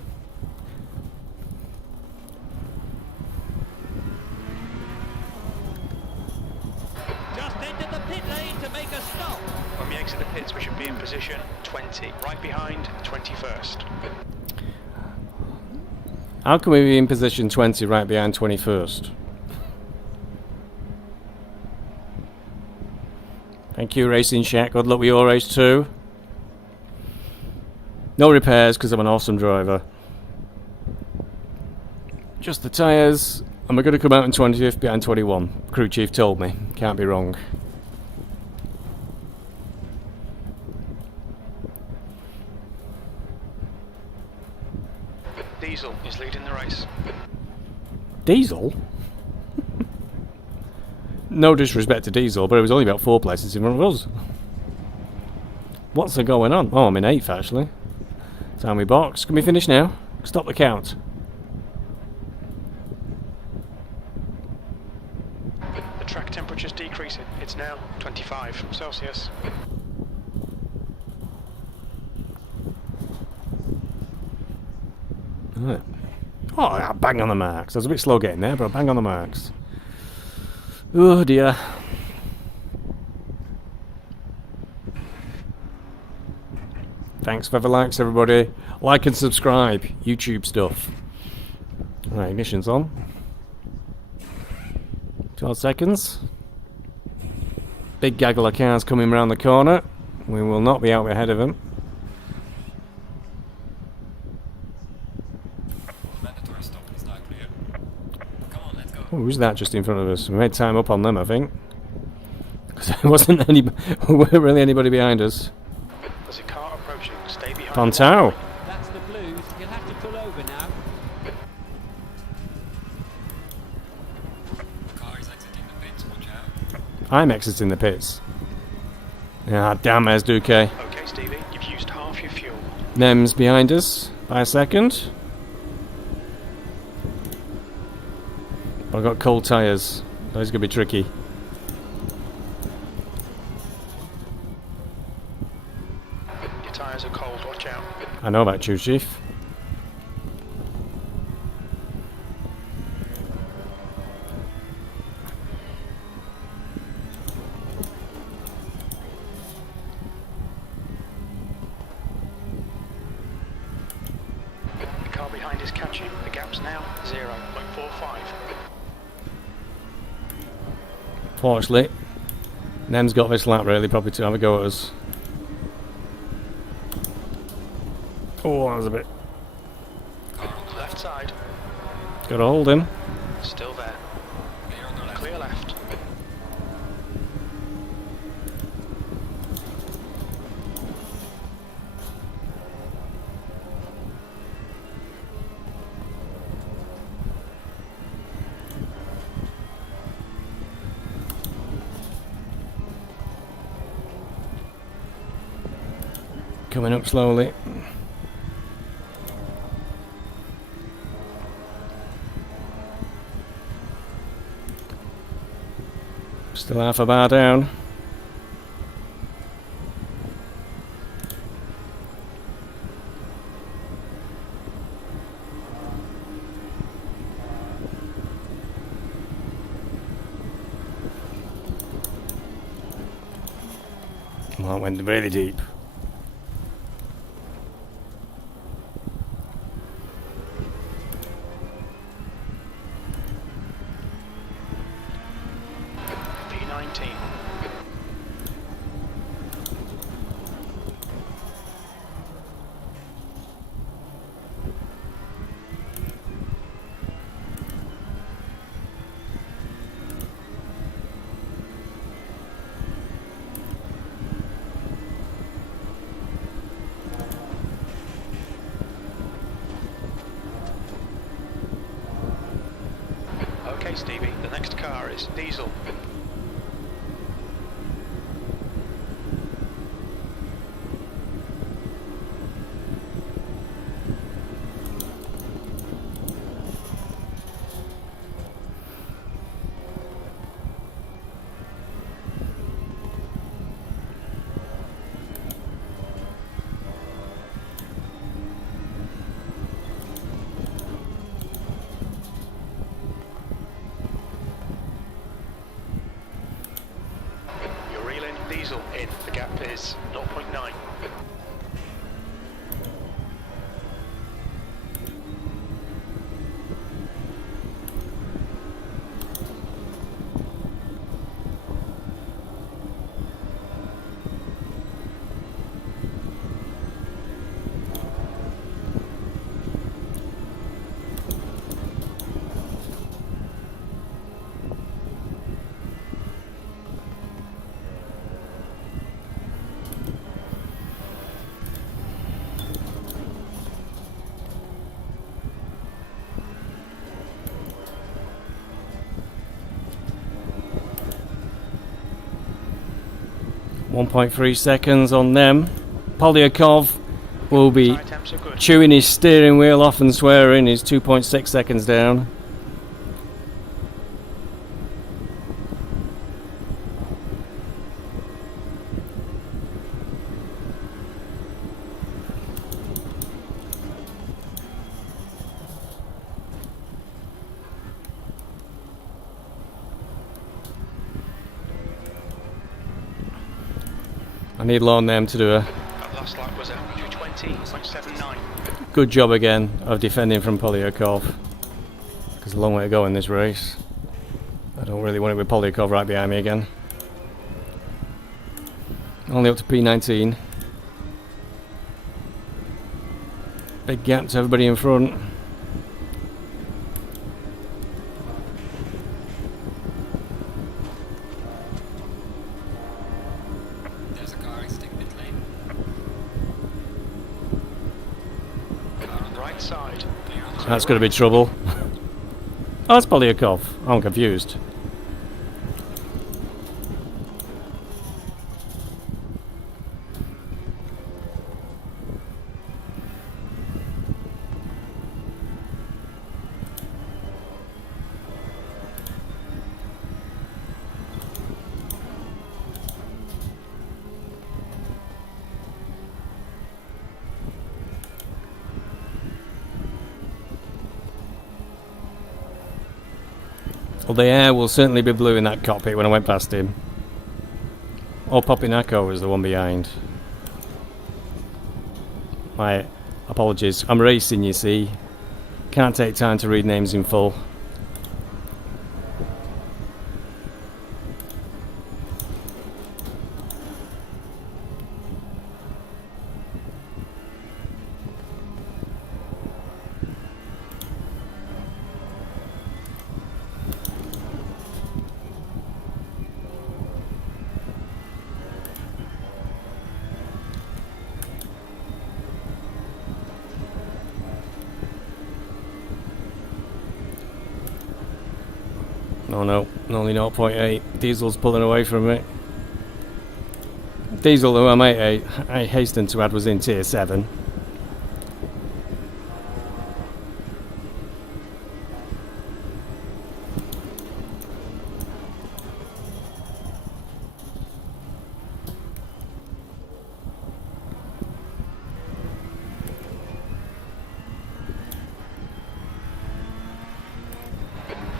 Just entered the pit lane to make a stop. When we exit the pits, we should be in position 20, right behind 21st. How can we be in position 20 right behind 21st? Thank you, Racing Shack. Good luck with your race too. No repairs because I'm an awesome driver. Just the tyres. And we're going to come out in 20th behind 21. Crew chief told me. Can't be wrong. Diesel is leading the race. Diesel? No disrespect to Diesel, but it was only about 4 places in front of us. What's going on? Oh, I'm in 8th actually. Time we box. Can we finish now? Stop the count. The track temperature's decreasing. It's now 25 Celsius. Right. Oh, I bang on the marks. I was a bit slow getting there, but I bang on the marks. Oh dear. Thanks for the likes, everybody. Like and subscribe. YouTube stuff. Right, ignition's on. 12 seconds. Big gaggle of cars coming round the corner. We will not be out ahead of them. Mandatory stop is now clear. Come on, let's go. Oh, who's that just in front of us? We made time up on them, I think. Because there wasn't weren't really anybody behind us. There's a car approaching. Stay behind. Fontau. That's the blues. You'll have to pull over now. Car is exiting the pits, watch out. I'm exiting the pits. Ah, damn, there's Duque. Okay, Stevie, you've used half your fuel. Nem's behind us by a second. I've got cold tyres. Those are going to be tricky. Your tyres are cold, watch out. I know about you, Chief. The car behind is catching. The gap's now 0.45. Fortunately, Nem's got this lap really probably to have a go at us. Oh, that was a bit. Car on the left side. Got to hold him. Still there. Clear on the left. Clear left. Coming up slowly. Still half a bar down. Well, that went really deep. P19. Okay, Stevie, the next car is Diesel. You're reeling Diesel in. The gap is 0.9. 1.3 seconds on them. Polyakov will be Tyre temps are good. chewing his steering wheel off and swearing. He's 2.6 seconds down. I need Lon them to do a That last lap was a 220.79. good job again of defending from Polyakov. There's a long way to go in this race. I don't really want it with Polyakov right behind me again. Only up to P19. Big gap to everybody in front. There's a car exiting pit lane. Car on the Right side. clear on the That's going to be trouble. Oh, it's Polyakov. I'm confused. Well, the air will certainly be blue in that cockpit when I went past him. Oh, Popinako was the one behind. My apologies. I'm racing, you see. Can't take time to read names in full. Oh no, only 0.8. Diesel's pulling away from me. Diesel, who I hasten to add, was in tier 7.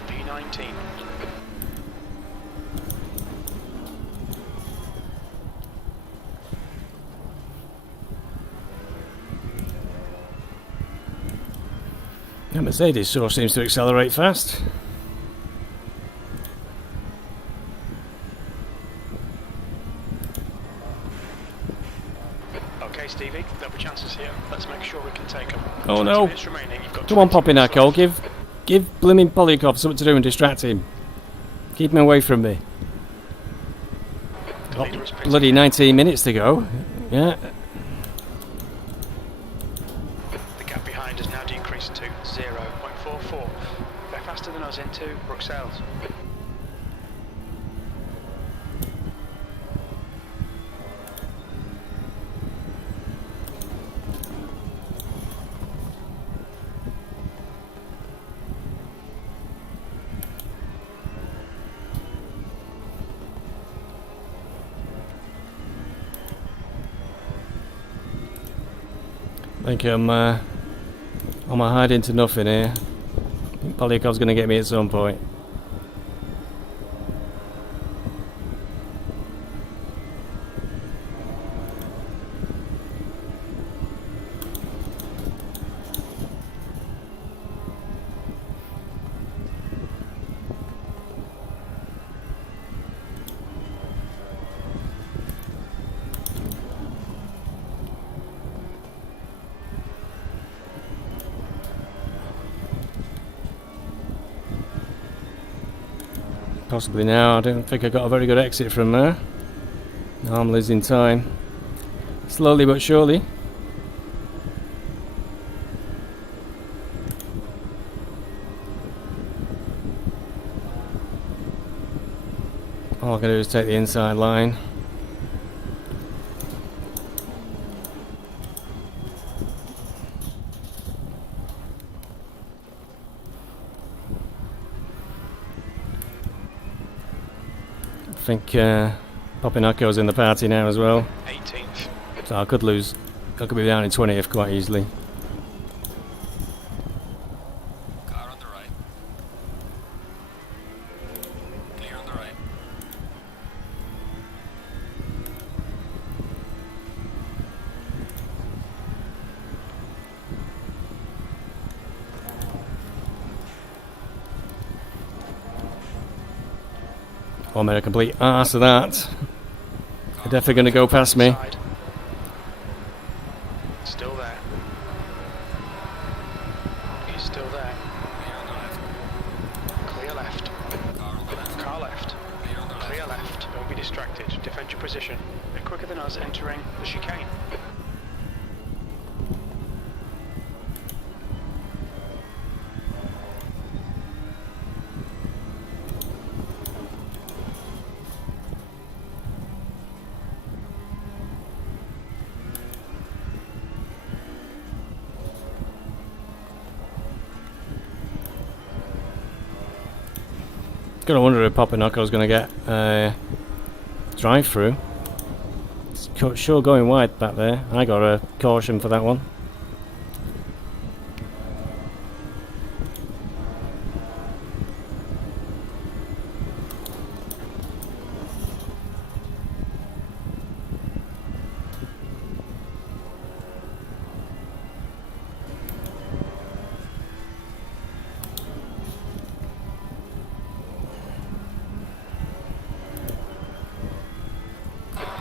P19. That Mercedes sure seems to accelerate fast. Okay, Stevie, there'll be chances here. Let's make sure we can take them. Oh no. Minutes remaining. You've got Come on, 20 minutes Popinako, left. give blooming Polyakov something to do and distract him. Keep him away from me. The leader is pitting. Bloody 19 minutes to go. Yeah. The gap behind has now decreased to 0.44. They're faster than us into Bruxelles. I think I'm on my hide into nothing here. I think Polyakov's going to get me at some point. Possibly now. I don't think I got a very good exit from there. Now I'm losing time. Slowly but surely. All I can do is take the inside line. I think Popinacco's in the party now as well. 18th. So I could lose. I could be down in 20th quite easily. Car on the right. Clear on the right. I made a complete arse of that. They're definitely going to go past me. Side. Still there. He's still there. Clear on the left. Clear left. Car on the left. Car left. Clear on the left. Clear left. Don't be distracted. Defend your position. They're quicker than us entering the chicane. Gonna wonder if Popinacco's gonna get drive through. It's sure going wide back there. I got a caution for that one.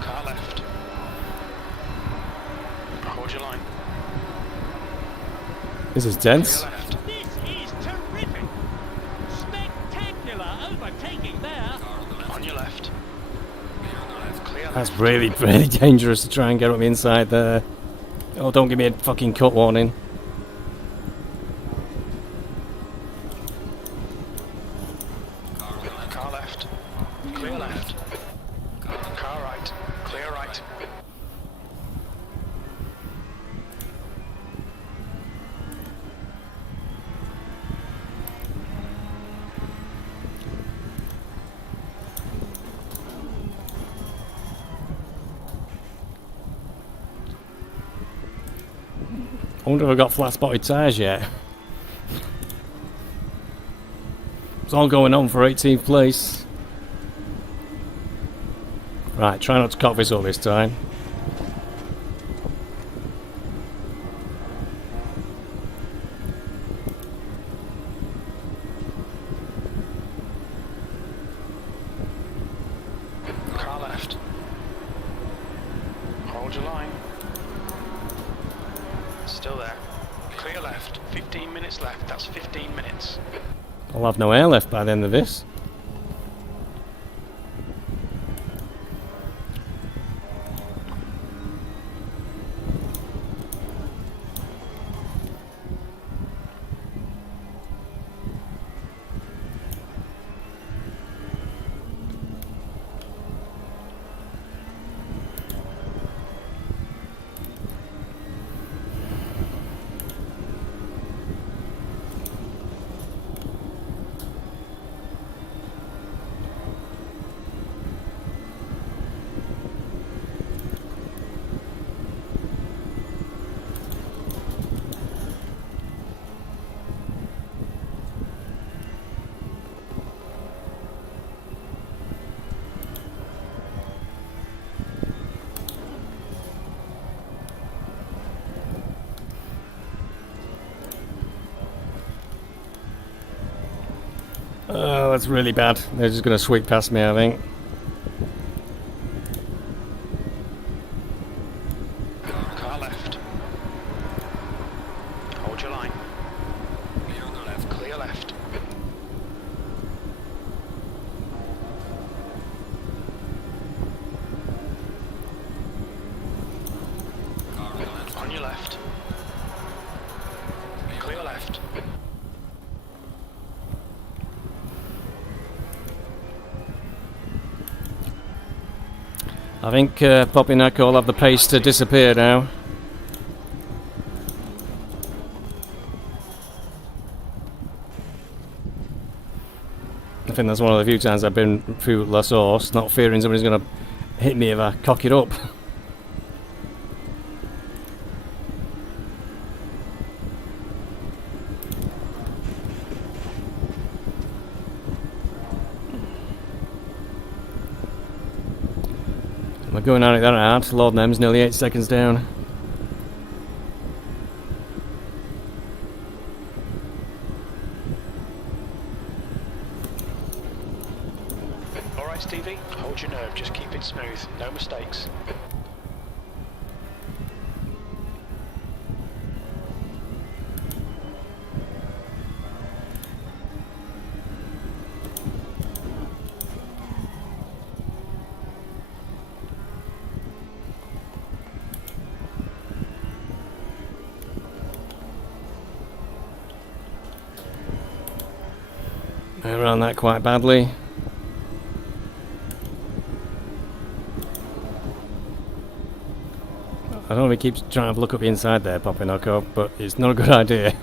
Car left. Hold your line. This is dense. Clear left. This is terrific. Spectacular overtaking there. Car on the left. On your left. Clear on the left. Clear left. That's really, really dangerous to try and get up the inside there. Oh, don't give me a fucking cut warning. Car on the left. Car left. Clear left. Car right. Clear right. I wonder if I got flat spotted tyres yet. It's all going on for 18th place. Right, try not to cock this up this time. Car left. Hold your line. Still there. Clear left. 15 minutes left. That's 15 minutes. I'll have no air left by the end of this. Oh, that's really bad. They're just going to sweep past me, I think. Car left. Hold your line. Clear on the left. Clear left. Car on the left. On your left. Clear left. I think Popinacco will have the pace to disappear now. I think that's one of the few times I've been through La Source, not fearing somebody's going to hit me if I cock it up. Am I going at it that hard? Lord Nem's nearly 8 seconds down. Alright Stevie, hold your nerve, just keep it smooth, no mistakes. I ran that quite badly. I don't know if he keeps trying to look up the inside there, Popinocco, but it's not a good idea.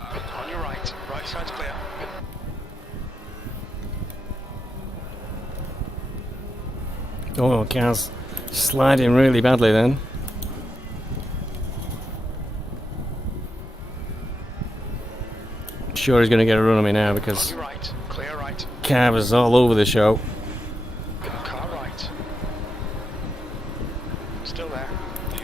On your right, right side's clear. Oh, car's sliding really badly then. Sure he's going to get a run on me now On because your right, clear right. car was all over the show. Car right. Still there.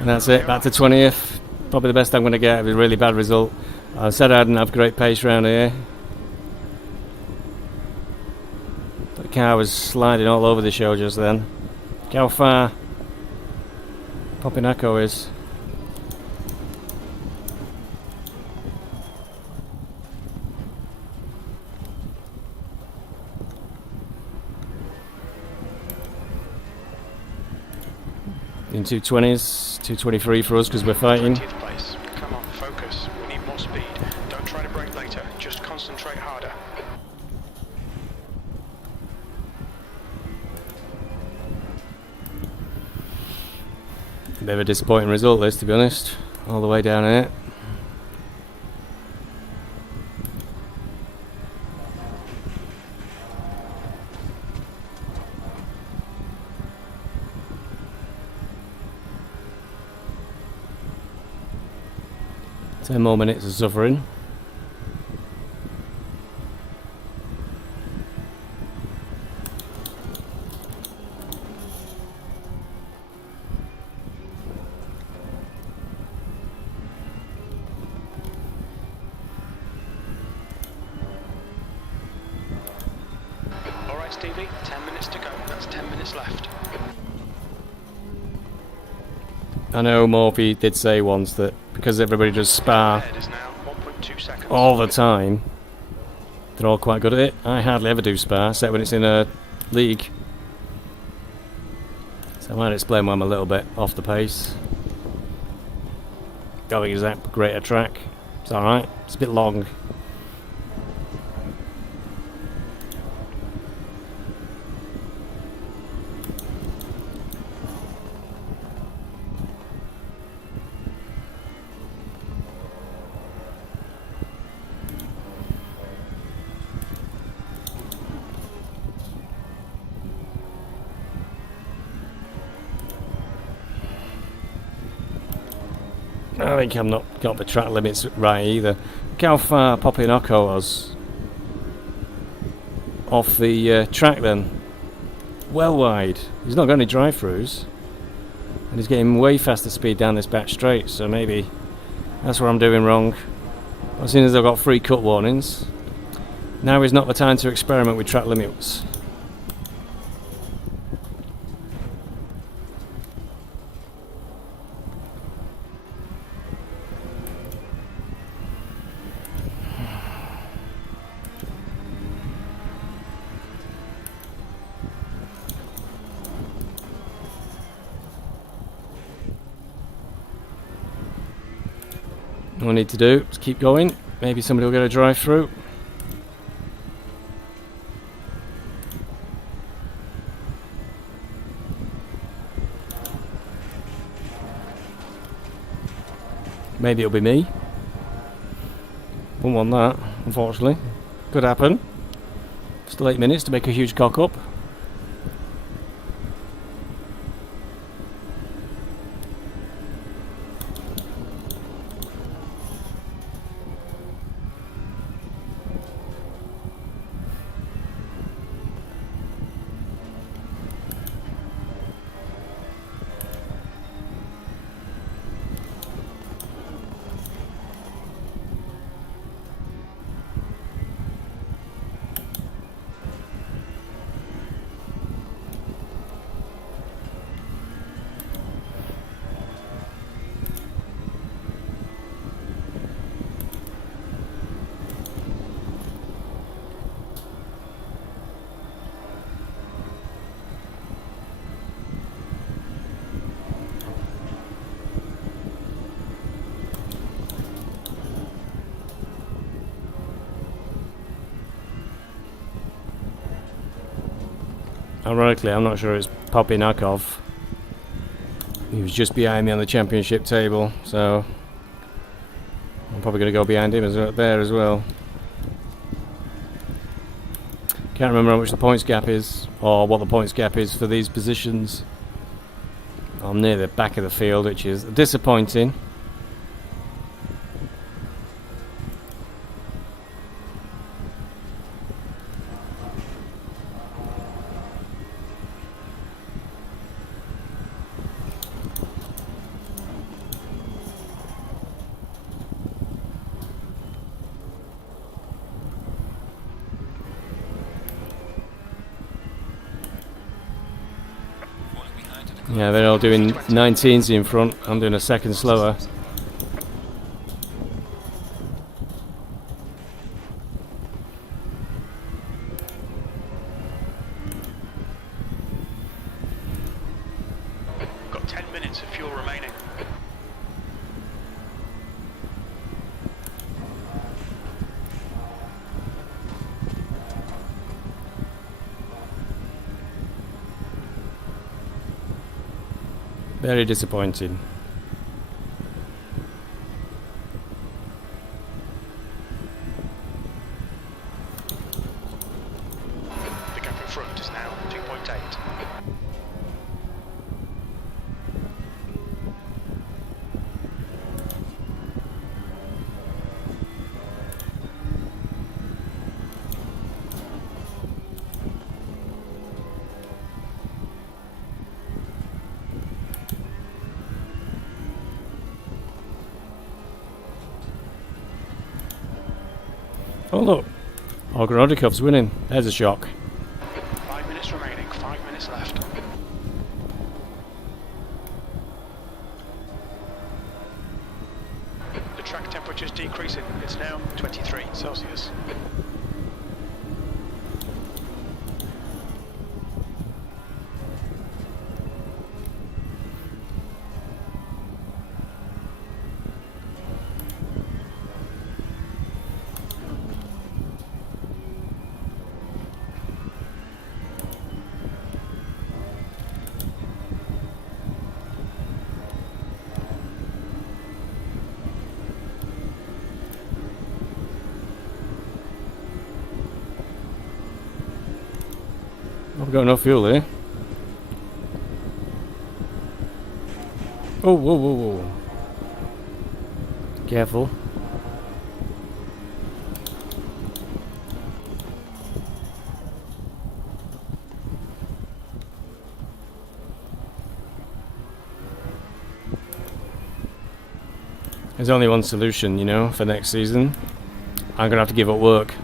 And that's it, back to 20th. Probably the best I'm going to get with a really bad result. I said I didn't have great pace round here. The car was sliding all over the show just then. Look how far Popinocco is. In 220s, 223 for us because we're fighting. 20th place. Come on, focus. We need more speed. Don't try to brake later. Just concentrate harder. A bit of a disappointing result this, to be honest. All the way down here. Ten more minutes of suffering. Alright Stevie, 10 minutes to go. That's 10 minutes left. I know Morphy did say once that because everybody does Spa Ahead is now 1.2 seconds. all the time, they're all quite good at it. I hardly ever do Spa, except when it's in a league. So I might explain why I'm a little bit off the pace. Don't think it's that great a track. It's alright, it's a bit long. I think I've not got the track limits right either. Look how far Popinocco was off the track then. Well wide. He's not got any drive-throughs. And he's getting way faster speed down this back straight, so maybe that's what I'm doing wrong. As soon as I've got 3 cut warnings, now is not the time to experiment with track limits. All I need to do is keep going. Maybe somebody will get a drive through. Maybe it'll be me. Wouldn't want that, unfortunately. Could happen. Still 8 minutes to make a huge cock up. Ironically, I'm not sure it's Poppy Nakov. He was just behind me on the championship table, so I'm probably going to go behind him there as well. Can't remember how much the points gap is, or what the points gap is for these positions. I'm near the back of the field, which is disappointing. Yeah, they're all doing 19s in front. I'm doing a second slower. Got 10 minutes of fuel remaining. Very disappointing. The gap in front is now 2.8. Oh look, Ogrodnikov's winning. There's a shock. 5 minutes remaining, 5 minutes left. The track temperature's decreasing. It's now 23 Celsius. I've got enough fuel here. Oh, whoa, whoa, whoa. Careful. There's only one solution, you know, for next season. I'm going to have to give up work.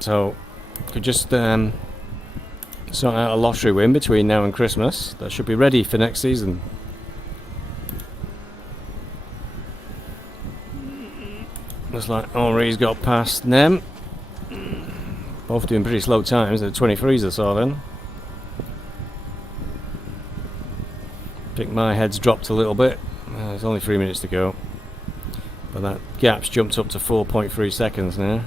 So, could just sort out a lottery win between now and Christmas. That should be ready for next season. Looks like Henri's got past Nem. Both doing pretty slow times. They're 23s I saw then. I think my head's dropped a little bit. There's only 3 minutes to go. But that gap's jumped up to 4.3 seconds now.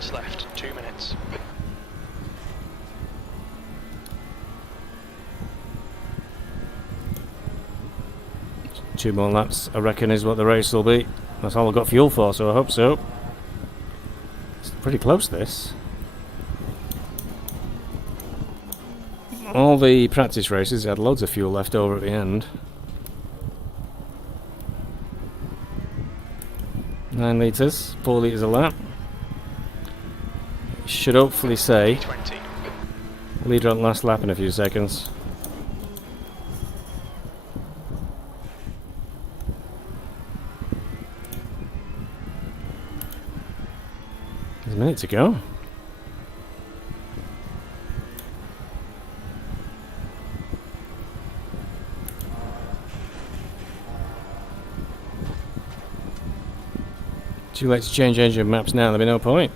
minutes left. 2 minutes. Two more laps, I reckon, is what the race will be. That's all I've got fuel for, so I hope so. It's pretty close, this. All the practice races had loads of fuel left over at the end. 9 litres, 4 litres a lap. Should hopefully say leader on last lap in a few seconds. There's a minute to go. Too late to change engine maps now, there'll be no point.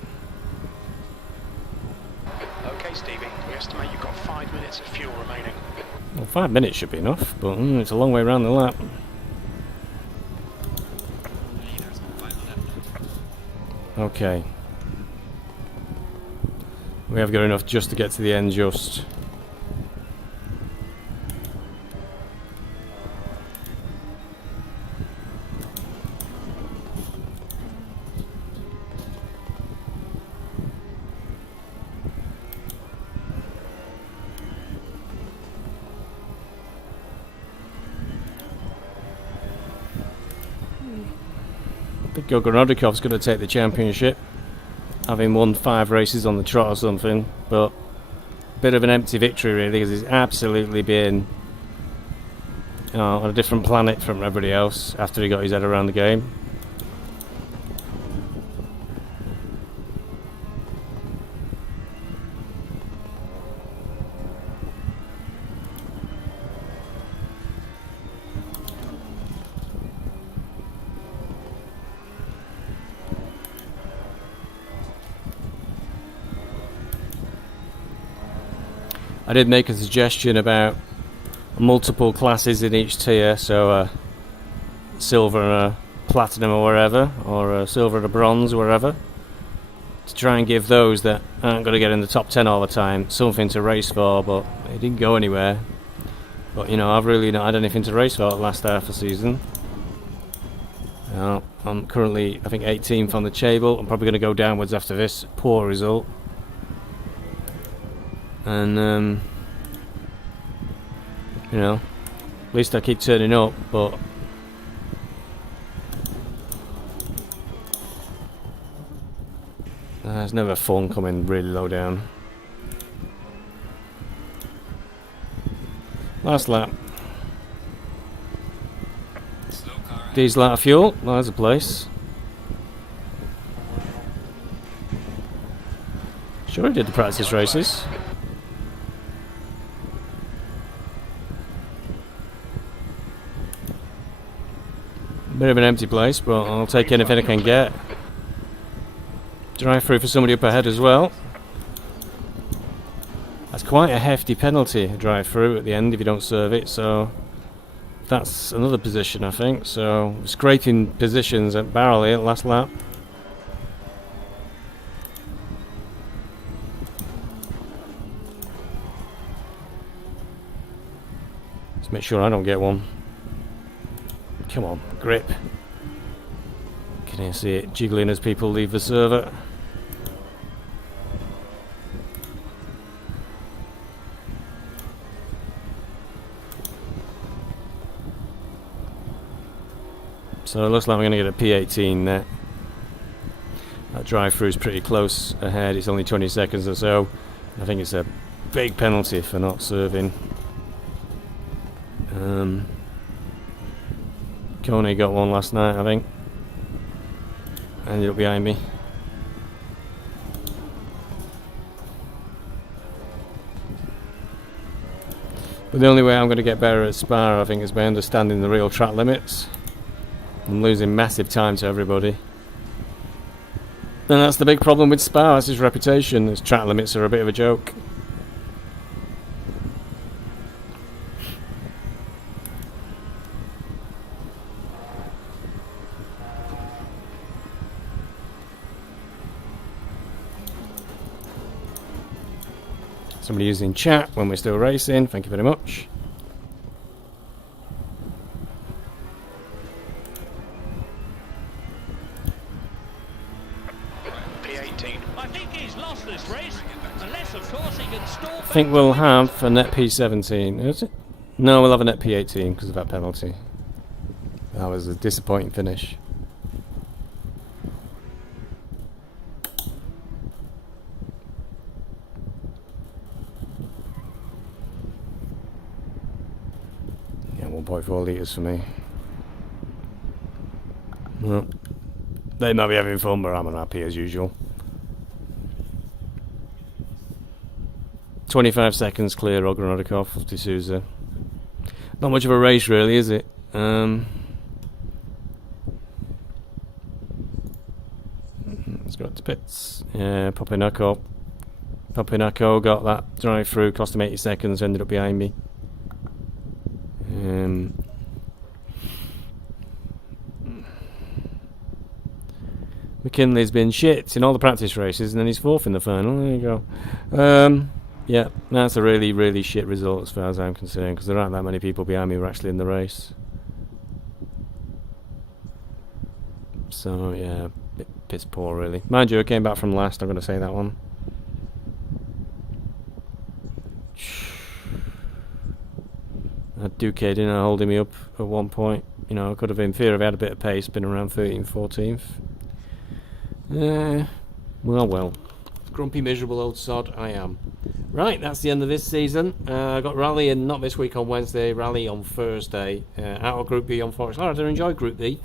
Okay, Stevie, we estimate you've got 5 minutes of fuel remaining. Well, 5 minutes should be enough, but it's a long way around the lap. There's 5 left. Okay. We have got enough just to get to the end just. I think Gogorodikov's going to take the championship, having won 5 races on the trot or something, but a bit of an empty victory really, because he's absolutely been, you know, on a different planet from everybody else after he got his head around the game. I did make a suggestion about multiple classes in each tier, so silver and a platinum or wherever, or a silver and a bronze or wherever, to try and give those that aren't going to get in the top 10 all the time something to race for, but it didn't go anywhere. But you know, I've really not had anything to race for the last half of the season. I'm currently, I think, 18th on the table. I'm probably going to go downwards after this poor result. And you know, at least I keep turning up, but it's never fun coming really low down. Last lap. Slow car. Diesel out of fuel. Well, there's a place. Sure, he did the practice races. Bit of an empty place, but I'll take anything I can get. Drive through for somebody up ahead as well. That's quite a hefty penalty, drive through at the end if you don't serve it, so that's another position I think. So scraping positions at barrel here, last lap. Let's make sure I don't get one. Come on, grip. Can you see it jiggling as people leave the server? So it looks like I'm going to get a P18 net. That drive through is pretty close ahead, it's only 20 seconds or so. I think it's a big penalty for not serving. Coney got one last night, I think. Ended up behind me. But the only way I'm going to get better at Spa, I think, is by understanding the real track limits. I'm losing massive time to everybody. And that's the big problem with Spa, that's his reputation. His track limits are a bit of a joke. Somebody using chat when we're still racing. Thank you very much. P18. I think he's lost this race, unless of course he can stall. I think we'll have a net P17. Is it? No, we'll have a net P18 because of that penalty. That was a disappointing finish. Yeah, 1.4 litres for me. Well, they might be having fun, but I'm unhappy as usual. 25 seconds clear, Ogorodikov of D'Souza. Not much of a race, really, is it? Let's go to pits. Yeah, Popinako got that drive through, cost him 80 seconds, ended up behind me. McKinley's been shit in all the practice races, and then he's fourth in the final. There you go. Yeah, that's a really, really shit result as far as I'm concerned, because there aren't that many people behind me who are actually in the race. So, yeah, bit piss poor, really. Mind you, I came back from last, I'm going to say that one. Duque didn't holding me up at one point. You know, I could have, in theory, if I had a bit of pace, been around 13th, 14th. Well. Grumpy, miserable old sod I am. Right, that's the end of this season. I got rally in, not this week on Wednesday, rally on Thursday. Out of Group B on Forex. I did enjoy Group B.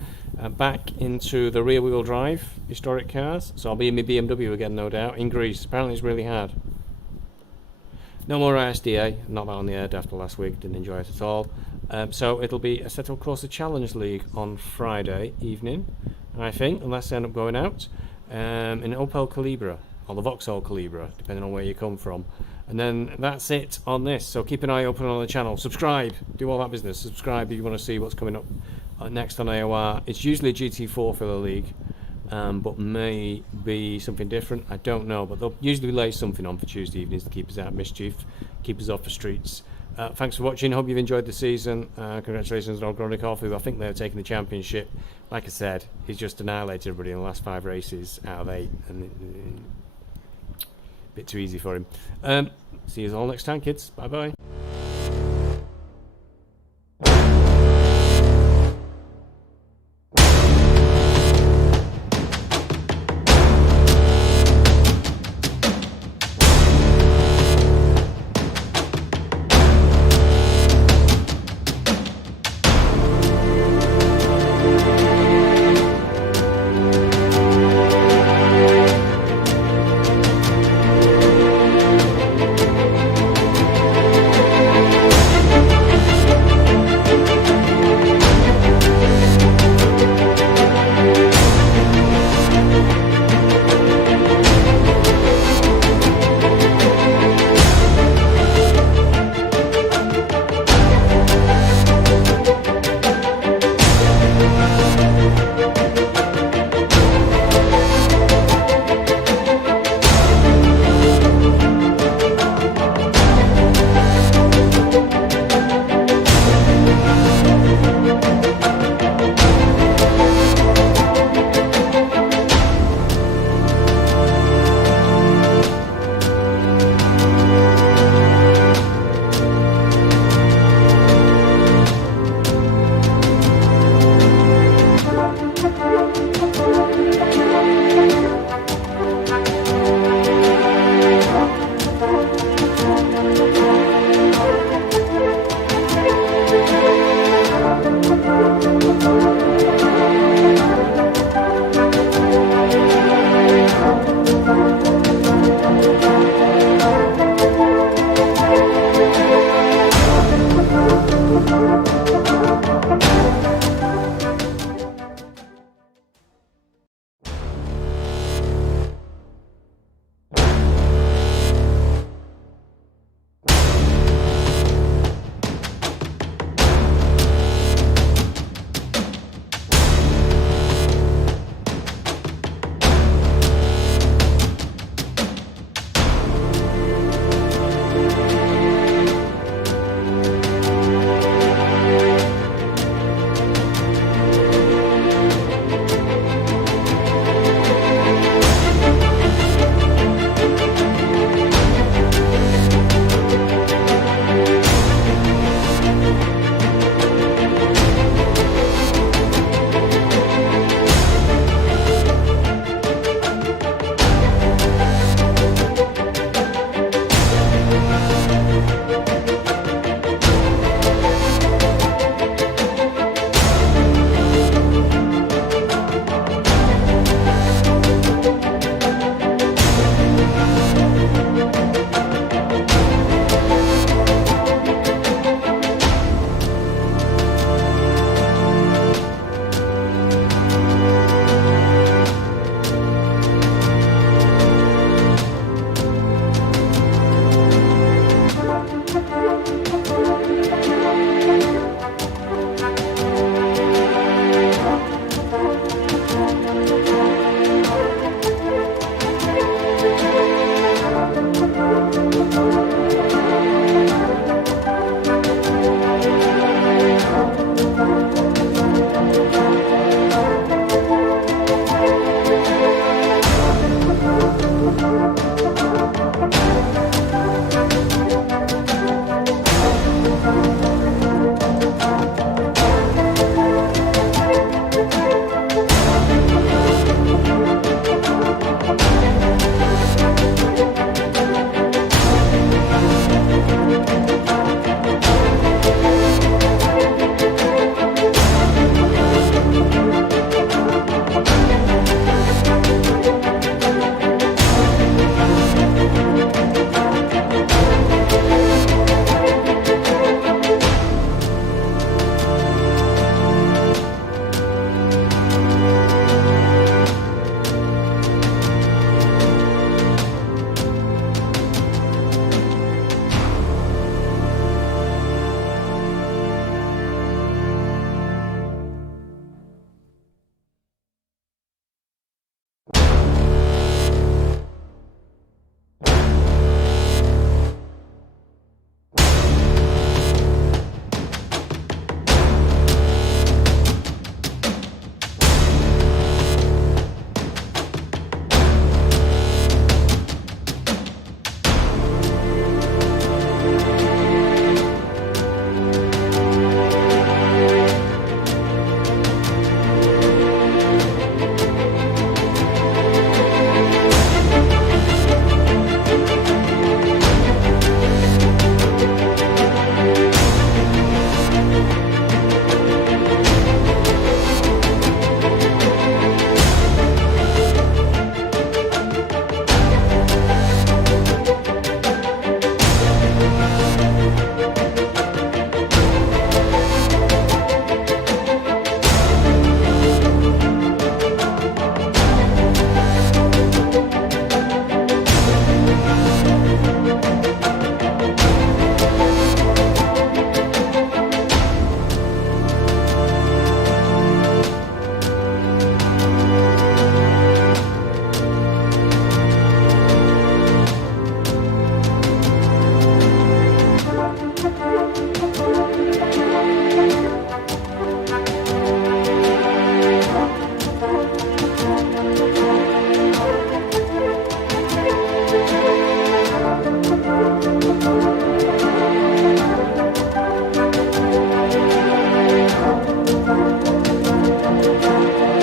Back into the rear-wheel drive historic cars. So I'll be in my BMW again, no doubt, in Greece. Apparently it's really hard. No more ISDA. Not that on the air after last week. Didn't enjoy it at all. So it'll be Assetto Corsa Challenge League on Friday evening, I think, unless I end up going out. In Opel Calibra. Or the Vauxhall Calibra, depending on where you come from. And then that's it on this. So keep an eye open on the channel. Subscribe. Do all that business. Subscribe if you want to see what's coming up next on AOR. It's usually a GT4 for the league, but may be something different. I don't know. But they'll usually lay something on for Tuesday evenings to keep us out of mischief, keep us off the streets. Thanks for watching. Hope you've enjoyed the season. Congratulations on Ogorodikov, who I think they're taking the championship. Like I said, he's just annihilated everybody in the last 5 races out of 8. And bit too easy for him. See you all next time, kids. Bye bye. Bye.